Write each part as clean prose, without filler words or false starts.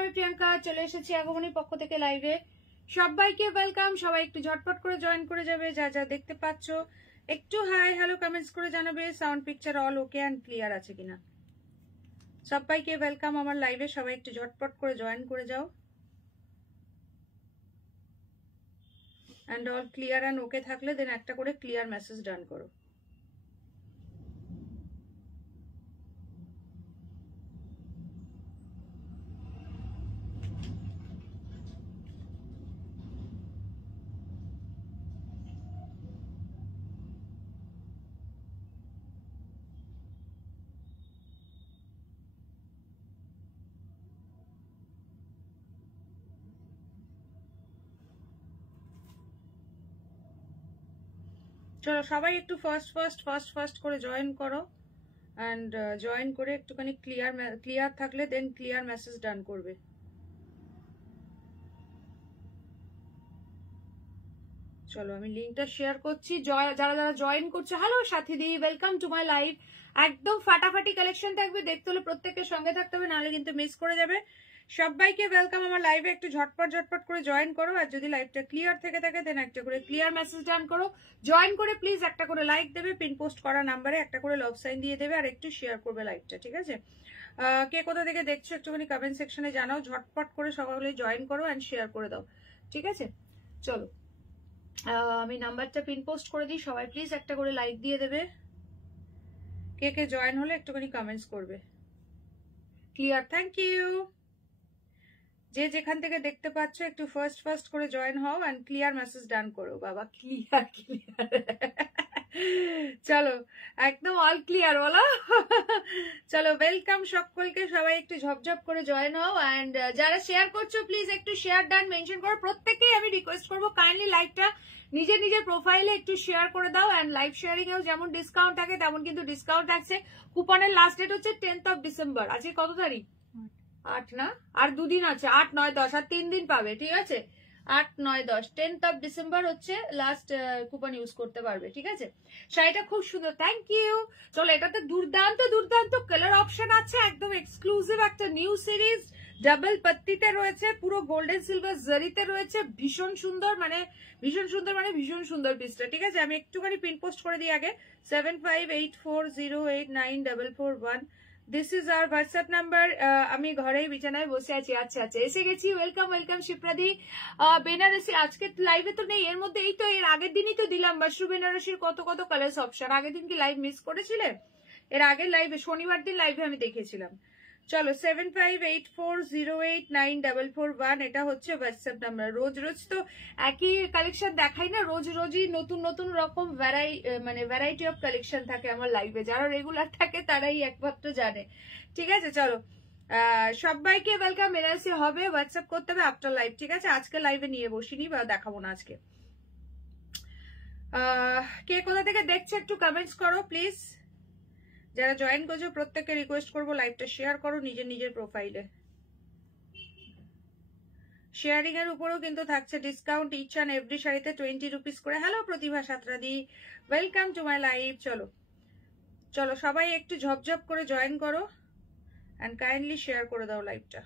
আমি প্রিয়াঙ্কা চলে এসেছি আগমনীর পক্ষ থেকে লাইভে। সবাইকে ওয়েলকাম। সবাই একটু ঝটপট করে জয়েন করে যাবে। যা যা দেখতে পাচ্ছ একটু হাই হ্যালো কমেন্টস করে জানাবে sound picture all okay and clear আছে কিনা। সবাইকে ওয়েলকাম আমার লাইভে। সবাই একটু ঝটপট করে জয়েন করে যাও। And all clear and okay থাকলে দেন একটা করে ক্লিয়ার মেসেজ ডান করো। চলো সবাই একটু ফার্স্ট করে জয়েন করো অ্যান্ড জয়েন করে একটুখানি ক্লিয়ার থাকলে দেন ক্লিয়ার মেসেজ ডান করবে। চলো আমি লিঙ্কটা শেয়ার করছি। যারা যারা জয়েন করছে, হ্যালো সাথীদি, ওয়েলকাম টু মাই লাইভ। একদম ফাটাফাটি কালেকশন থাকবে, দেখতে হলে প্রত্যেকের সঙ্গে থাকতে হবে, নাহলে কিন্তু মিস করে যাবে। সবাইকে ওয়েলকাম আমার লাইভে। একটু ঝটপট করে জয়েন করো। আর যদি লাইভটা ক্লিয়ার থেকে থাকে দেন একটা করে ক্লিয়ার মেসেজ ডান করো। জয়েন করে প্লিজ একটা করে লাইক দেবে, পিন পোস্ট করা নাম্বারে একটা করে লাভ সাইন দিয়ে দেবে, আর একটু শেয়ার করবে লাইভটা, ঠিক আছে? কে কোথা থেকে দেখছো একটুখানি কমেন্ট সেকশনে জানাও। ঝটপট করে সকলে জয়েন করো অ্যান্ড শেয়ার করে দাও, ঠিক আছে? চলো আমি নাম্বারটা পিন পোস্ট করে দিই, সবাই প্লিজ একটা করে লাইক দিয়ে দেবে। কে কে জয়েন হলে একটুখানি কমেন্টস করবে। Clear, thank you. যে যেখান থেকে দেখতে পাচ্ছ একটু ফার্স্ট করে জয়েন হও অ্যান্ড ক্লিয়ার মেসেজ ডান করো। বাবা ক্লিয়ার চলো একদম অল ক্লিয়ার বলো। চলো ওয়েলকাম সকলকে। সবাই একটু ঝপঝপ করে জয়েন হও অ্যান্ড যারা শেয়ার করছো প্লিজ একটু শেয়ার ডান মেনশন করো। প্রত্যেকেই আমি রিকোয়েস্ট করবো কাইন্ডলি লাইভটা নিজের প্রোফাইলে একটু শেয়ার করে দাও। অ্যান্ড লাইভ শেয়ারিং এও যেমন ডিসকাউন্ট থাকে তেমন কিন্তু ডিসকাউন্ট আছে। কুপনের লাস্ট ডেট হচ্ছে 10th of December। আজকে কত তারিখ? 8 না, আর দুদিন আছে, 8, 9, 10 আর 3 দিন পাবে, ঠিক আছে? 8, 9, 10 10th of December হচ্ছে লাস্ট কুপন ইউজ করতে পারবে, ঠিক আছে? শাড়িটা খুব সুন্দর, থ্যাংক ইউ। চলো এটাতে দুর্দান্ত কালার অপশন আছে, একদম এক্সক্লুসিভ একটা নিউ সিরিজ। ডাবল পাত্তিতে রয়েছে, পুরো গোল্ডেন সিলভার জারিতে রয়েছে। ভীষণ সুন্দর মানে ভীষণ সুন্দর পিসটা, ঠিক আছে? আমি একটুখানি পিন পোস্ট করে দিই আগে। 7584089441 this is our WhatsApp number. আমি ঘরেই বিছানায় বসে আছি। আচ্ছা এসে গেছি। ওয়েলকাম শিপ্রাদি। বেনারসি আজকে লাইভে তো নেই, এর মধ্যে এই তো এর আগের দিনই তো দিলাম মাশরু বেনারসির কত কালার্স অপশন। আগের দিন কি লাইভ মিস করেছিলে? এর আগের লাইভে শনিবার দিন লাইভে আমি দেখেছিলাম। চলো 7584089441 এটা হচ্ছে হোয়াটসঅ্যাপ নাম্বার। রোজ তো একই কালেকশন দেখাই না, রোজই নতুন রকম ভ্যারাইটি অফ কালেকশন থাকে আমার লাইভে। যারা রেগুলার থাকে তারাই একমাত্র জানে, ঠিক আছে? চলো সবাইকে ওয়েলকাম। বেনারসি হবে, হোয়াটসঅ্যাপ করতে হবে আফটার লাইভ, ঠিক আছে? আজকে লাইভে নিয়ে বসিনি বা দেখাবো না আজকে। কে কোথা থেকে দেখছে একটু কমেন্টস করো প্লিজ। যারা জয়েন করছো প্রত্যেককে রিকোয়েস্ট করবো লাইভটা শেয়ার করো নিজের প্রোফাইলে। শেয়ারিং এর উপরেও কিন্তু থাকছে ডিসকাউন্ট। ইচ অ্যান্ড এভরি শাড়িতে 20 রুপিস করে। হ্যালো প্রতিভা সাতরাদি, ওয়েলকাম টু মাই লাইভ। চলো সবাই একটু ঝপঝপ করে জয়েন করো অ্যান্ড কাইন্ডলি শেয়ার করে দাও লাইভটা।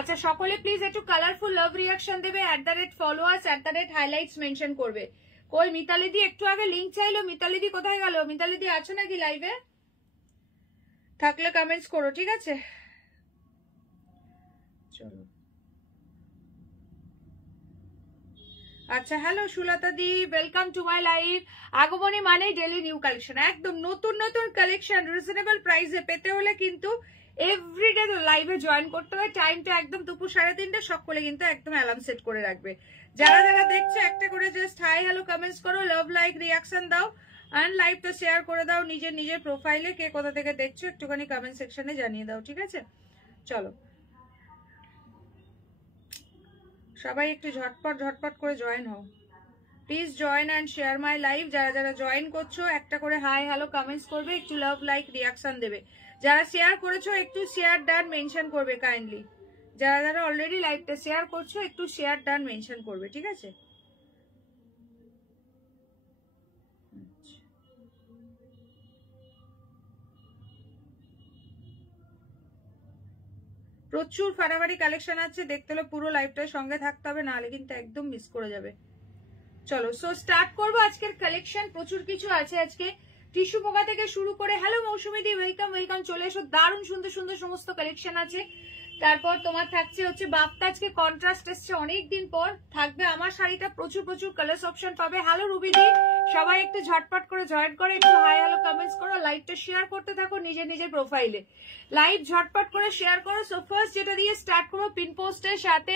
আচ্ছা সকলে প্লিজ একটু কালারফুল লাভ রিয়াকশন দেবে। @followers @highlights মেনশন করবে। কই মিতালি দি একটু আগে লিংক চাইলো, মিতালি দি কোথায় গেল? মিতালি দি আছো নাকি লাইভে? থাকলে কমেন্টস করো, ঠিক আছে? চলো আচ্ছা hello Sulata the, welcome to my live. আগমনী মানে ডেলি নিউ কালেকশন, একদম নতুন কালেকশন রিজনেবল প্রাইসে পেতে হলে কিন্তু এভরিডে লাইভে জয়েন করতে হবে। টাইমটা একদম দুপুর 3:30। সকলে কিন্তু একদম অ্যালার্ম সেট করে রাখবে। যারা দেখছে একটা করে জাস্ট হাই হ্যালো কমেন্টস করো, লাভ লাইক রিয়াকশন দাও অ্যান্ড লাইভটা শেয়ার করে দাও নিজের প্রোফাইলে। কে কোথা থেকে দেখছো একটুখানি কমেন্ট সেকশনে জানিয়ে দাও, ঠিক আছে? চলো সবাই একটু ঝটপট করে জয়েন হও please. Join and share my live. যারা জয়েন করছো একটা করে হাই হ্যালো কমেন্টস করবে, একটু লাভ লাইক রিয়াকশন দেবে। যারা শেয়ার করেছো একটু শেয়ার ডান মেনশন করবে কাইন্ডলি, যারা যারা অলরেডি লাইভটা শেয়ার করছো একটু শেয়ার ডান মেনশন করবে, ঠিক আছে? প্রচুর ফাটাফাটি কালেকশন আছে, দেখতে হলে পুরো লাইভটার সঙ্গে থাকতে হবে, নাহলে কিন্তু একদম মিস করে যাবে। চলো সো স্টার্ট করবো আজকের কালেকশন। প্রচুর কিছু আছে আজকে, টিস্যু পোকা থেকে শুরু করে। হ্যালো মৌসুমী দি, ওয়েলকাম ওয়েলকাম, চলে এসো। দারুণ সুন্দর সুন্দর সমস্ত কালেকশন আছে। তারপর তোমার থাকছে হচ্ছে বাপ্তা, আজকে কন্ট্রাস্ট এসছে অনেকদিন পর, থাকবে আমার শাড়িটা, প্রচুর প্রচুর কালার্স অপশন পাবে। হ্যালো রুবি দি, সবাই একটু ঝটপট করে জয়েন করে একটু হাই হ্যালো কমেন্টস করো, লাইভটা শেয়ার করতে থাকো নিজের নিজের প্রোফাইলে, লাইভ ঝটপট করে শেয়ার করো। সো ফার্স্ট যেটা দিয়ে স্টার্ট করবো, পিন পোস্টের সাথে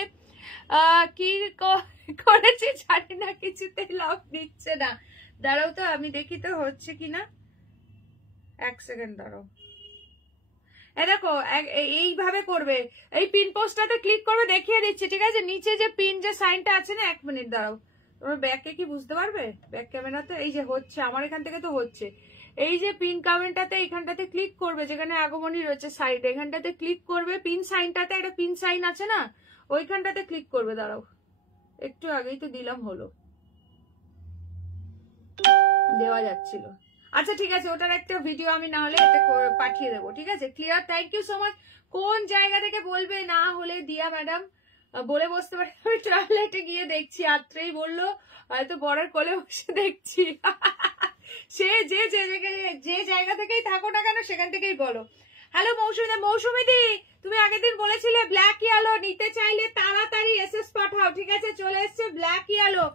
কি করেছি জানি না, কিছুতে লাভ দিচ্ছে না। দাঁড়াও তো আমি দেখি তো হচ্ছে কিনা, এক সেকেন্ড দাঁড়াও। দেখো এইভাবে করবে, এই পিন পোস্টটাতে ক্লিক করবে, দেখিয়ে দিচ্ছি, ঠিক আছে? নিচে যে পিন যে সাইনটা আছে না, 1 মিনিট দাঁড়াও, তোমার ব্যাকে কি বুঝতে পারবে, ব্যাক ক্যামেরাতে এই যে হচ্ছে, আমার এখান থেকে তো হচ্ছে, এই যে পিন কমেন্টটাতে এইখানটাতে ক্লিক করবে, যেখানে আগমনী রয়েছে সাইড, এখানটাতে ক্লিক করবে, পিন সাইনটাতে একটা পিন সাইন আছে না, ওইখানটাতে ক্লিক করবে। দাঁড়াও, একটু আগেই তো দিলাম, হলো, দেওয়া যাচ্ছিল। আচ্ছা ঠিক আছে, ওটার একটা ভিডিও আমি না হলে এটা পাঠিয়ে দেবো, ঠিক আছে? Clear, thank you so much. কোন জায়গা থেকে বলবে, না হলে দিয়া ম্যাডাম বলে বসতে পারে, আমি টয়লেটে গিয়ে দেখছি, আত্রেই বললো, হয়তো বড়ের কোলে বসে দেখছি। সে যে জায়গা থেকেই থাকো না কেন, সেখান থেকেই বলো। হ্যালো মৌসুমী, মৌসুমী দি, তুমি আগের দিন বলেছিলে ব্ল্যাক ইয়েলো নিতে চাইলে তাড়াতাড়ি এসএস পাঠাও, ঠিক আছে? চলে এসছে ব্ল্যাক ইয়েলো,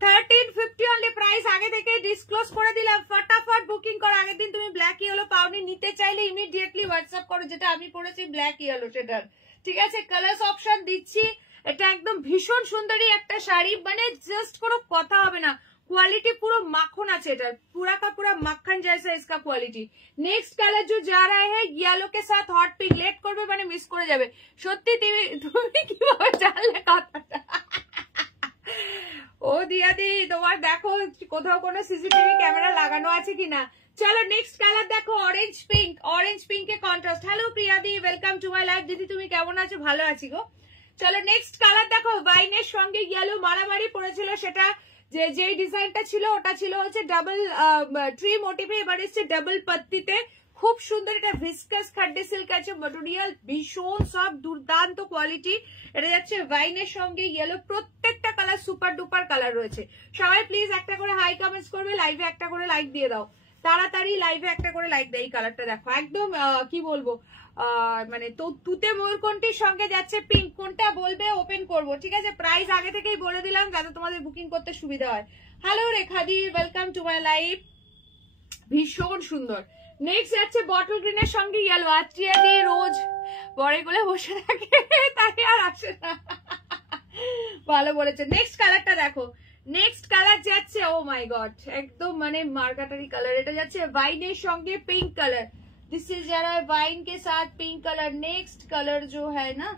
1350 অনলি প্রাইস, আগে থেকে ডিসক্লোজ করে দিলাম, ফটাফট বুকিং করো। আগের দিন তুমি ব্ল্যাক ইয়েলো পাওনি, নিতে চাইলে ইমিডিয়েটলি হোয়াটসঅ্যাপ করো, যেটা আমি পড়েছি ব্ল্যাক ইয়েলো সেটার, ঠিক আছে? কালার্স অপশন দিচ্ছি, এটা একদম ভীষণ সুন্দরী একটা শাড়ি, মানে জাস্ট কোনো কথা হবে না, क्वालिटी पूरा माखन আছে, এটা पूरा का पूरा मक्खन जैसा इसका क्वालिटी। नेक्स्ट कलर जो जा रहा है येलो के साथ हॉट पिंक, लेट করবে মানে মিস করে যাবে। সত্যি তুমি কিভাবে জানলে কথাটা? ও দিয়াদি, তোমার দেখো কোথাও কোনো সিসিটিভি ক্যামেরা লাগানো আছে কিনা। চলো নেক্সট কালার দেখো, অরেঞ্জ পিঙ্ক, অরেঞ্জ পিঙ্কে কন্ট্রাস্ট। হ্যালো প্রিয়াদি, ওয়েলকাম টু মাই লাইভ। দিদি তুমি কেমন আছো? ভালো আছি গো। চলো নেক্সট কালার দেখো, ওয়াইনের সঙ্গে ইয়েলো মারামারি পড়েছিল, সেটা যে ডিজাইনটা ছিল ওটা ছিল হচ্ছে ডাবল ট্রি মোটিভে, এবার এসছে ডাবল পাত্তিতে, খুব সুন্দর। এটা ভিসকাস খাড্ডি সিল্ক আছে, মটেরিয়াল ভীষণ সব দুর্দান্ত কোয়ালিটি। এটা যাচ্ছে ওয়াইনের সঙ্গে ইয়েলো, প্রত্যেকটা কালার সুপার ডুপার কালার রয়েছে। সবাই প্লিজ একটা করে হাই কমেন্টস করবে, লাইভে একটা করে লাইক দিয়ে দাও তাড়াতাড়ি, লাইভে একটা করে লাইক দেয়। এই কালারটা দেখো, একদম কি বলবো, মানে তো তুতে ময়ূরকণ্ঠীর সঙ্গে যাচ্ছে পিঙ্ক, কোনটা বলবে ওপেন করব, ঠিক আছে? প্রাইস আগে থেকেই বলে দিলাম যাতে তোমাদের বুকিং করতে সুবিধা হয়। হ্যালো রেখাদি, ওয়েলকাম টু মাই লাইভ, ভীষণ সুন্দর। নেক্সট যাচ্ছে বটল গ্রিনের সঙ্গে ইয়েলো, আত্রিয়া দিয়ে রোজ বড়ে গুলো বসে থাকে, তাই আর আসে না, ভালো বলেছে। নেক্সট কালারটা দেখো, নেক্সট কালার যাচ্ছে, ও মাই গড, একদম মানে मार्गाटारी कलर, এটা যাচ্ছে वाइन সঙ্গে पिंक कलर, दिस इज जा रहा है वाइन के साथ पिंक कलर। नेक्स्ट कलर जो है ना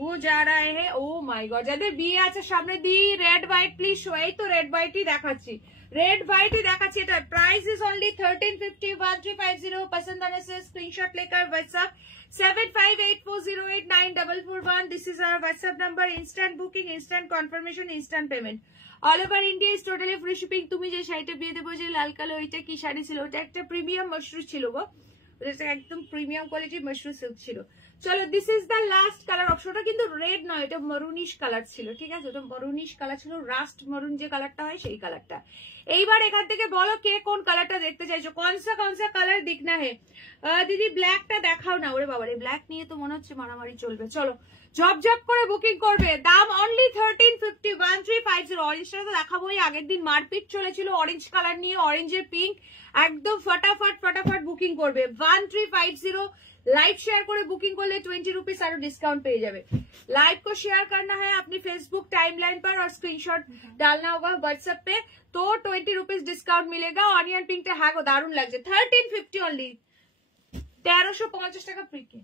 वो जा रहा है, ও মাই গড, যাদের বিয়ে আছে সামনে, দি রেড হোয়াইট প্লিজ শো। এই তো রেড হোয়াইটই দেখাচ্ছি, রেড হোয়াইটই দেখাচ্ছি। এটা প্রাইস ইজ অনলি 1350, 1350। पसंद आने से स्क्रीनशॉट लेकर WhatsApp 7584089441, this is our WhatsApp number. Instant booking, instant confirmation, instant payment, all over India is totally free shipping. তুমি যে শাড়িটা বিয়ে দেবো, যে লাল কালো, ওইটা কি শাড়ি ছিল? ওটা একটা প্রিমিয়াম মাশরু ছিল গো, ওটা একদম প্রিমিয়াম কোয়ালিটির মাশরু সিল্ক ছিল। চলো this is the last colour option, ওটা কিন্তু রেড নয়, এটা মরুনিশ কালার ছিল, ঠিক আছে? ওটা মরুনিশ কালার ছিল, রাস্ট মরুন যে কালারটা হয় সেই কালারটা। এইবার এখান থেকে বলো কে কোন কালারটা দেখতে চাইছো, কনসা কালার দিকনা হে। দিদি ব্ল্যাকটা দেখাও না, ওরে বাবা, এই ব্ল্যাক নিয়ে তো মনে হচ্ছে মারামারি চলবে। চলো ঝপঝপ করে বুকিং করবে, দাম অনলি 1350, 1350। অরেঞ্জটা তো দেখাবোই, আগের দিন মারপিট চলেছিল অরেঞ্জ কালার নিয়ে, অরেঞ্জের পিঙ্ক, একদম ফটাফট বুকিং করবে 1350। लाइव शेयर করে बुकिंग করলে 20 रुपीस আরো ডিসকাউंट পেয়ে যাবে। लाइव को शेयर करना है अपनी फेसबुक टाइमलाइन पर और स्क्रीनशॉट डालना होगा व्हाट्सएप पे, तो 20 रुपीस डिस्काउंट मिलेगा। অনিয়ন পিঙ্কটা হ্যাঁ গো দারুণ লাগছে, 1350 অনলি, 1350 টাকা ফ্রি কে।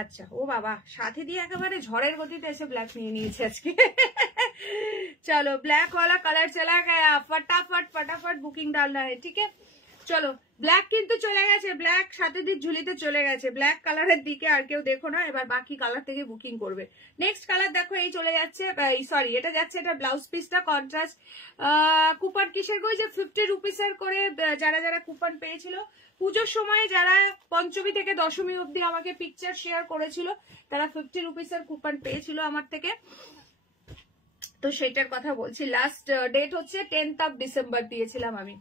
আচ্ছা ও বাবা, সাথে দিয়ে একেবারে ঝড়ের গতিতে এসে ব্ল্যাক নিয়ে নিয়েছে আজকে। चलो ब्लैक वाला कलर चला गया, फटाफट बुकिंग डालना है, ठीक है? চলো ব্ল্যাক কিন্তু চলে গেছে, ব্ল্যাক সাথে দিক ঝুলিতে চলে গেছে, ব্ল্যাক কালারের দিকে আর কেউ দেখো না, এবার বাকি কালার থেকে বুকিং করবে। নেক্সট কালার দেখো এই চলে যাচ্ছে, সরি এটা যাচ্ছে, এটা ব্লাউজ পিসটা কন্ট্রাস্ট। কুপন কিসের গো, যে 50 রুপিসের করে যারা যারা কুপন পেয়েছিল পুজোর সময়, যারা পঞ্চমী থেকে দশমী অব্দি আমাকে পিকচার শেয়ার করেছিল, তারা 50 রুপিসের কুপন পেয়েছিল আমার থেকে। তো সেটার কথা বলছি, লাস্ট ডেট হচ্ছে 10th of December দিয়েছিলাম আমি।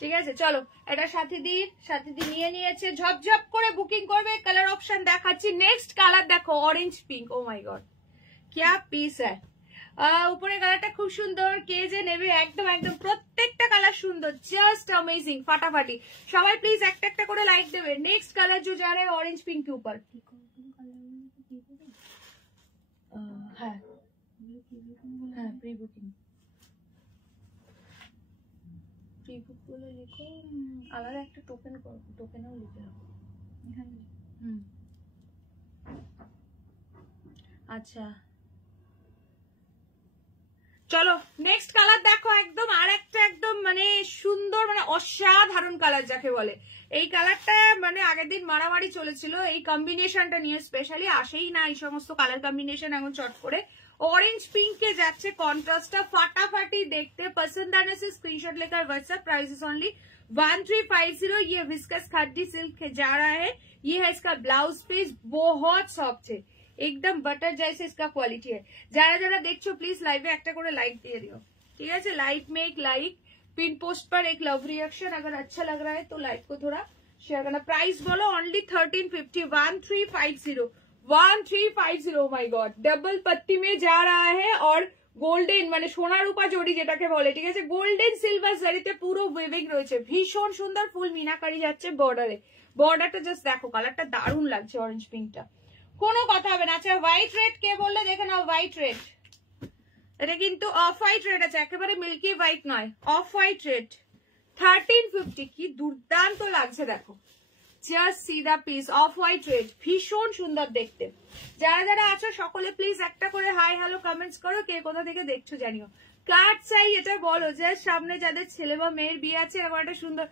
ঠিক আছে চলো, এটা সাথী দি নিয়ে নিয়েছে, ঝপঝপ করে বুকিং করবে। কালার অপশন দেখাচ্ছি। নেক্সট কালার দেখো, অরেঞ্জ পিঙ্ক। ও মাই গড क्या পিস है। উপরে কালারটা খুব সুন্দর, কে যে নেবে, একদম একদম প্রত্যেকটা কালার সুন্দর, জাস্ট अमेजिंग, ফাটাফাটি। সবাই প্লিজ একটা একটা করে লাইক দেবে। নেক্সট কালার जो जा रहा है ऑरेंज पिंक के ऊपर, হ্যাঁ হ্যাঁ প্রি বুকিং, প্রি বুক বলে লিখো, আলাদা একটা টোকেন করো, টোকেনও লিখে রাখো এখানে। আচ্ছা চলো নেক্সট কালার দেখো, একদম আর একটা একদম মানে সুন্দর, মানে অসাধারণ কালার যাকে বলে। এই কালারটা মানে আগের দিন মারামারি চলেছিল এই কম্বিনেশনটা নিয়ে, স্পেশালি আসেই না এই সমস্ত কালার কম্বিনেশন এখন চট করে। ऑरेंज पिंक के जाচ্ছে कॉन्ट्रास्ट फटाफटी देखते, पसंद आने से स्क्रीनशॉट लेकर व्हाट्सएप, प्राइस इज ओनली 1350। ये विस्कस खादी सिल्क जा रहा है, ये है इसका ब्लाउज पीस, बहुत सॉफ्ट है, एकदम बटर जैसे इसका क्वालिटी है। যারা যারা দেখছো প্লিজ লাইভে একটা করে লাইক দিয়ে দিও, ঠিক আছে। लाइक में एक लाइक, पिन पोस्ट पर एक लव रिएक्शन, अगर अच्छा लग रहा है तो लाइक को थोड़ा शेयर करना। प्राइस बोलो ओनली 1350, 1350, 1350। माय गॉड, डबल पत्ती में जा रहा है और গোল্ডেন মানে সোনা রূপা জড়ি যেটাকে বলে, ঠিক আছে, গোল্ডেন সিলভার জারিতে পুরো ওয়েভিং রয়েছে, ভীষণ সুন্দর ফুল মিনাকারি যাচ্ছে বর্ডারে। বর্ডারটা জাস্ট দেখো, কালারটা দারুণ লাগছে অরেঞ্জ পিঙ্কটা, কোনো কথা হবে না। আচ্ছা হোয়াইট রেড কে বললে দেখে নাও, হোয়াইট রেড, এটা কিন্তু অফ হোয়াইট রেড আছে, একেবারে মিল্কি হোয়াইট নয়, অফ হোয়াইট রেড। 1350, কি দুর্দান্ত লাগছে দেখো, just see the piece, of white red, ভীষণ সুন্দর দেখতে। যারা যারা আছো সকলে প্লিজ একটা করে হাই হ্যালো কমেন্টস করো, কে কোথা থেকে দেখছো জানিও। কার চাই এটা বলো, যে সামনে যাদের ছেলে বা মেয়ের বিয়ে আছে এরকম একটা সুন্দর।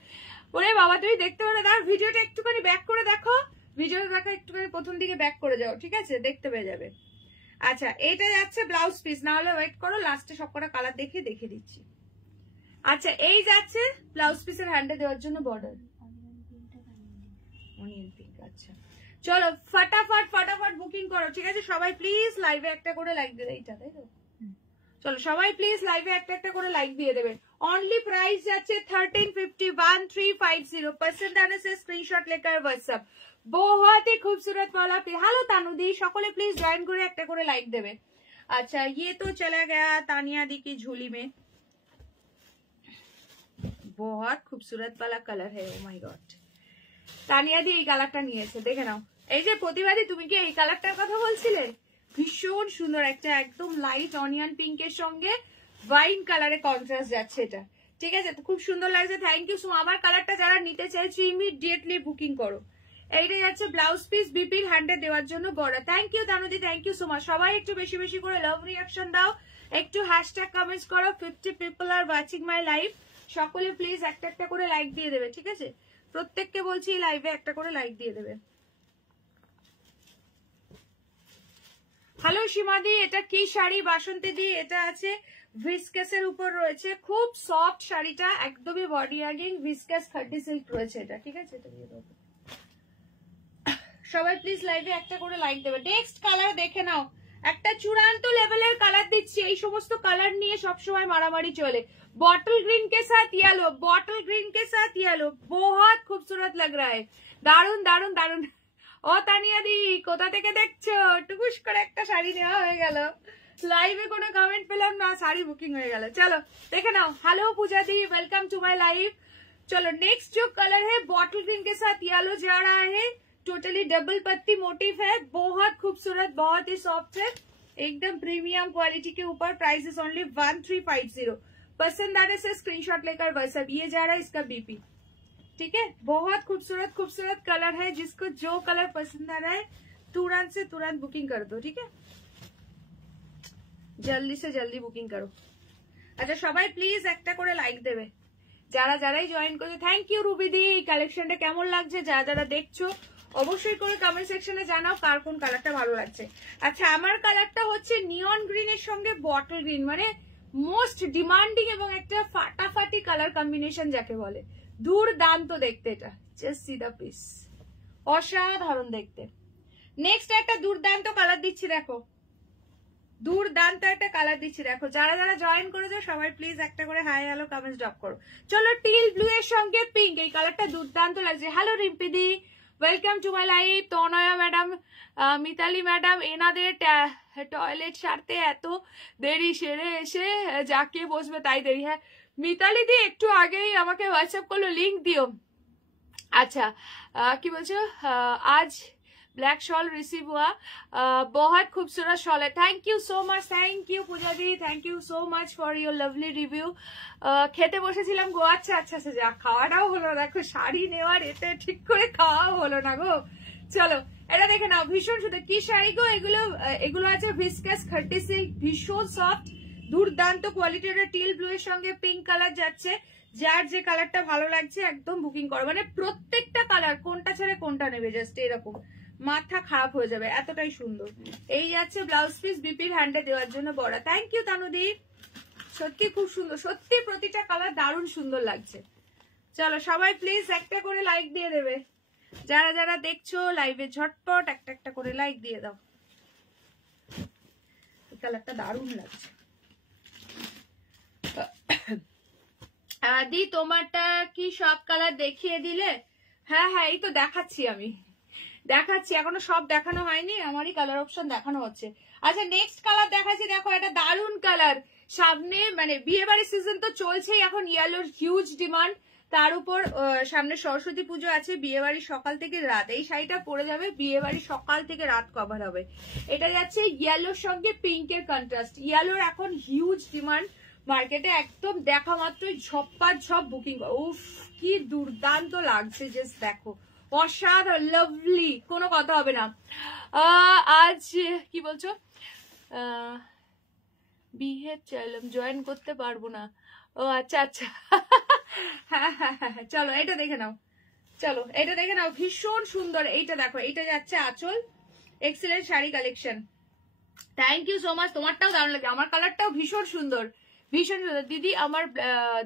ওরে বাবা তুমি দেখতে পারো, দেখো ভিডিওটা একটুখানি ব্যাক করে দেখো, ভিডিওটা দেখো একটুখানি প্রথম দিকে ব্যাক করে যাও, ঠিক আছে, দেখতে পেয়ে যাবে। আচ্ছা এটা যাচ্ছে ব্লাউজ পিস, না হলে ওয়েট করো, লাস্টে সবকটা কালার দেখে দিচ্ছি। আচ্ছা এই যাচ্ছে ব্লাউজ পিসের হ্যান্ডে দেওয়ার জন্য বর্ডার, অনিয়ন পিঙ্ক। আচ্ছা চলো ফটাফট ফটাফট বুকিং করো, ঠিক আছে। সবাই প্লিজ লাইভে একটা করে লাইক দিয়ে, এইটা তাই তো, চলো সবাই প্লিজ লাইভে একটা একটা করে লাইক দিয়ে দেবেন। অনলি প্রাইস যাচ্ছে 1350, 1350। पसंद आने से स्क्रीनशॉट लेकर व्हाट्सएप। बहुत ही खूबसूरत वाला। हेलो तानुदी, সকলে प्लीज জয়েন করে একটা করে লাইক দেবে। अच्छा ये तो चला गया तानिया दी की झोली में, बहुत खूबसूरत वाला कलर है। ओ माय गॉड, तानिया दी এই কালারটা নিয়েছে, দেখে নাও। এই যে প্রতিবাদী, তুমি কি এই কালারটার কথা বলছিলে? ভীষণ সুন্দর একটা একদম লাইট অনিয়ন পিঙ্কের সঙ্গে ওয়াইন কালারে কন্ট্রাস্ট যাচ্ছে এটা, ঠিক আছে, খুব সুন্দর লাগছে। Thank you so much. আমার কালারটা যারা নিতে চাইছো ইমিডিয়েটলি বুকিং করো। এইটা যাচ্ছে ব্লাউজ পিস, বিপির হ্যান্ডে দেওয়ার জন্য বর্ডার। থ্যাংক ইউ তানুদি, থ্যাংক ইউ সো মাচ। সবাই একটু বেশি বেশি করে লাভ রিঅ্যাকশন দাও, একটু হ্যাশট্যাগ কমেন্টস করো, 50 people are watching my live. সকলে প্লিজ একটা একটা করে লাইক দিয়ে দেবে, ঠিক আছে, প্রত্যেককে বলছি লাইভে একটা করে লাইক দিয়ে দেবে। হ্যালো সীমাদি, এটা কি শাড়ি? বাসন্তী দি, এটা আছে ভিসকাসের উপর রয়েছে, খুব সফট শাড়িটা, একদমই বডি হাগিং ভিসকাস খাড্ডি সিল্ক রয়েছে এটা, ঠিক আছে। এটা দিয়ে দেবো, সবাই প্লিজ লাইভে একটা করে লাইক দেবে। নেক্সট কালার দেখে নাও, একটা চূড়ান্ত লেভেলের কালার দিচ্ছি। এই সমস্ত কালার নিয়ে সবসময় মারামারি চলে। बॉटल ग्रीन के साथ येलो, बॉटल ग्रीन के साथ येलो, बहुत खूबसूरत लग रहा है। দারুন দারুন দারুন। ও তানিয়া দি কোথা থেকে দেখছো? টুকুস করে একটা শাড়ি নেওয়া হয়ে গেল, লাইভে কোনো কমেন্ট পেলাম না, শাড়ি বুকিং হয়ে গেল। চলো দেখে নাও। Hello Puja di, welcome to my live. चलो नेक्स्ट जो कलर है बॉटल ग्रीन के साथ येलो जा रहा है, टोटली डबल पत्ती मोटिव है, बहुत खूबसूरत, बहुत ही सॉफ्ट है, एकदम प्रीमियम क्वालिटी के ऊपर। Price is only 1350। पसंद आने से स्क्रीनशॉट लेकर व्हाट्सएप। ये जा रहा है इसका बीपी, ठीक है, बहुत खूबसूरत खूबसूरत कलर है। जिसको जो कलर पसंद आ रहा है तुरंत से तुरंत बुकिंग कर दो, ठीक है, जल्दी से जल्दी बुकिंग करो। अच्छा সবাই প্লিজ একটা করে লাইক দেবে, যারা যারাই জয়েন করেছে থ্যাংক ইউ রুবিদি। কালেকশনটা কেমন লাগছে যারা যারা দেখছো অবশ্যই করে কমেন্ট সেকশনে জানাও কার কোন কালারটা ভালো লাগছে। আচ্ছা আমার কালারটা হচ্ছে নিয়ন গ্রিনের সঙ্গে বটল গ্রিন, মানে মোস্ট ডিমান্ডিং এবং একটা ফাটাফাটি কালার কম্বিনেশন যাকে বলে, দুর্দান্ত দেখতে। এটা জাস্ট সি দা পিস, অসাধারণ দেখতে। নেক্সট একটা দুর্দান্ত কালার দিচ্ছি দেখো, দুর্দান্ত একটা কালার দিচ্ছি দেখো। যারা যারা জয়েন করেছো সবাই প্লিজ একটা করে হাই হ্যালো কমেন্টস ড্রপ করো। চলো টিল ব্লু এর সঙ্গে পিঙ্ক, এই কালারটা দুর্দান্ত লাগছে। হ্যালো রিম্পিদি, welcome to my live. Tanaya madam, Mitali madam, এনাদের টয়লেট সারতে এত দেরি, সেরে এসে যাকে বসবে তাই দেরি। হ্যাঁ মিতালি দি একটু আগেই আমাকে হোয়াটসঅ্যাপ করলো, লিঙ্ক দিও। अच्छा কি বলছো, आज ब्लैक शॉल रिसीव हुआ, बहुत खूबसूरत शॉल है। Thank you so much, thank you Puja di, thank you so much for your lovely review. খেতে বসেছিলাম গো। আচ্ছা আচ্ছা আচ্ছা, যা খাওয়াটাও হলো, দেখো শাড়ি নেওয়ার এতে ঠিক করে খাওয়া হলো না গো। চলো এটা দেখে নাও, ভীষণ সুন্দর কি শাড়ি গো এগুলো। এগুলো আছে ভিসকাস খাটি সিল্ক, ভীষণ সফট, দুর্দান্ত কোয়ালিটির। টিল ব্লু এর সঙ্গে পিঙ্ক কালার যাচ্ছে। যার যে কালারটা ভালো লাগছে একদম বুকিং করো, মানে প্রত্যেকটা কালার কোনটা ছেড়ে কোনটা নেবে জাস্ট এরকম মাথা খারাপ হয়ে যাবে, এতটাই সুন্দর। এই যাচ্ছে ব্লাউজ পিস, বিপির হ্যান্ডে দেওয়ার জন্য বড়। থ্যাংক ইউ তানুদি, সত্যি খুব সুন্দর, সত্যি প্রতিটা কালার দারুণ সুন্দর লাগছে। চলো সবাই প্লিজ একটা করে লাইক দিয়ে দেবে, যারা যারা দেখছো লাইভে ঝটপট একটা একটা করে লাইক দিয়ে দাও। এই কালারটা দারুণ লাগছে। দি তোমারটা কি সব কালার দেখিয়ে দিলে? হ্যাঁ হ্যাঁ এই তো দেখাচ্ছি, আমি দেখাচ্ছি, এখনো সব দেখানো হয়নি, আমারই কালার অপশন দেখানো হচ্ছে। আচ্ছা নেক্সট কালার দেখাচ্ছি, দেখো এটা দারুণ কালার। সামনে মানে বিয়ে বাড়ির সিজন তো চলছেই এখন, ইয়েলোর হিউজ ডিমান্ড, তার উপর সামনে সরস্বতী পুজো আছে, বিয়ে বাড়ি সকাল থেকে রাত। এই শাড়িটা পরে যাবে বিয়ে বাড়ি সকাল থেকে রাত কভার হবে। এটা যাচ্ছে ইয়েলোর সঙ্গে পিঙ্কের কন্ট্রাস্ট, ইয়েলোর এখন হিউজ ডিমান্ড মার্কেটে, একদম দেখা মাত্রই ঝপ্পার ঝপ বুকিং। উফ কি দুর্দান্ত লাগছে, জাস্ট দেখো, অসাধারণ লাভলি, কোনো কথা হবে না। আজ কি বলছো, বিহে জয়েন করতে পারবো না, ও আচ্ছা আচ্ছা। হ্যাঁ হ্যাঁ হ্যাঁ চলো এটা দেখে নাও, চলো এটা দেখে নাও, ভীষণ সুন্দর। এইটা দেখো, এইটা যাচ্ছে আঁচল, excellent sari collection. Thank you so much, তোমারটাও দারুণ লাগে, আমার কালারটাও ভীষণ সুন্দর, ভীষণ সুন্দর।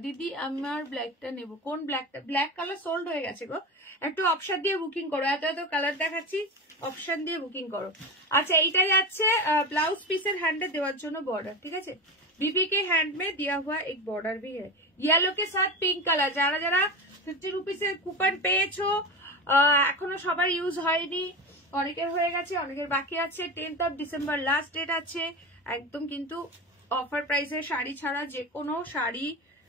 দিদি আমার ব্ল্যাকটা নেবো, কোন ব্ল্যাকটা? ব্ল্যাক কালার সোল্ড হয়ে গেছে গো, একটু অপশন দিয়ে বুকিং করো, এত এত কালার দেখাচ্ছি, অপশন দিয়ে বুকিং করো। আচ্ছা এইটা যাচ্ছে ब्लाउज पीसर हैंड देवार জন্য বর্ডার, ঠিক আছে, बीबी के हैंड में दिया हुआ एक बॉर्डर भी है येलो के साथ पिंक कलर। যারা যারা 50 রুপিসের কুপন পেয়েছো, এখনো সবার ইউজ হয়নি, অনেকের হয়ে গেছে অনেকের বাকি আছে। 10th of December last date আছে একদম, কিন্তু অফার প্রাইসে শাড়ি ছাড়া যে কোনো শাড়ি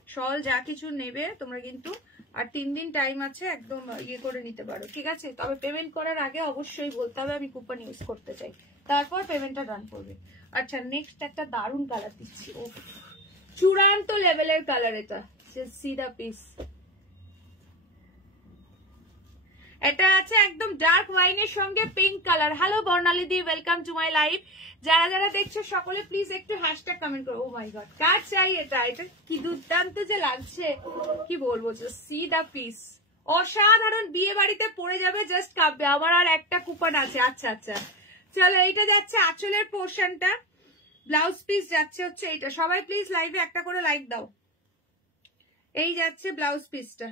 শল যা কিছু নেবে তোমরা কিন্তু, আর 3 দিন টাইম আছে, একদম ইয়ে করে নিতে পারো, ঠিক আছে। তবে পেমেন্ট করার আগে অবশ্যই বলতে হবে আমি কুপন ইউজ করতে চাই, তারপর পেমেন্টটা ডান করবে। আচ্ছা নেক্সট একটা দারুণ কালার দিচ্ছি, ও চূড়ান্ত লেভেলের কালার, এটা সি দা পিস। এটা আছে একদম ডার্ক ওয়াইনের সঙ্গে pink colour. Hello Barnali the, welcome to my live. যারা যারা দেখছো সকলে প্লিজ একটু হ্যাশট্যাগ কমেন্ট করো। ও মাই গড কার চাই এটা, এটা কি দুর্দান্ত যে লাগছে কি বলবো, সি দা পিস, অসাধারণ, বিয়ে বাড়িতে পড়ে যাবে, জাস্ট কাঁপবে। আমার আর একটা কুপন আছে। আচ্ছা আচ্ছা চলো এইটা যাচ্ছে আঁচলের পোর্শনটা, ব্লাউজ পিস যাচ্ছে হচ্ছে এইটা। সবাই প্লিজ লাইভে একটা করে লাইক দাও। এই যাচ্ছে ব্লাউজ পিসটা,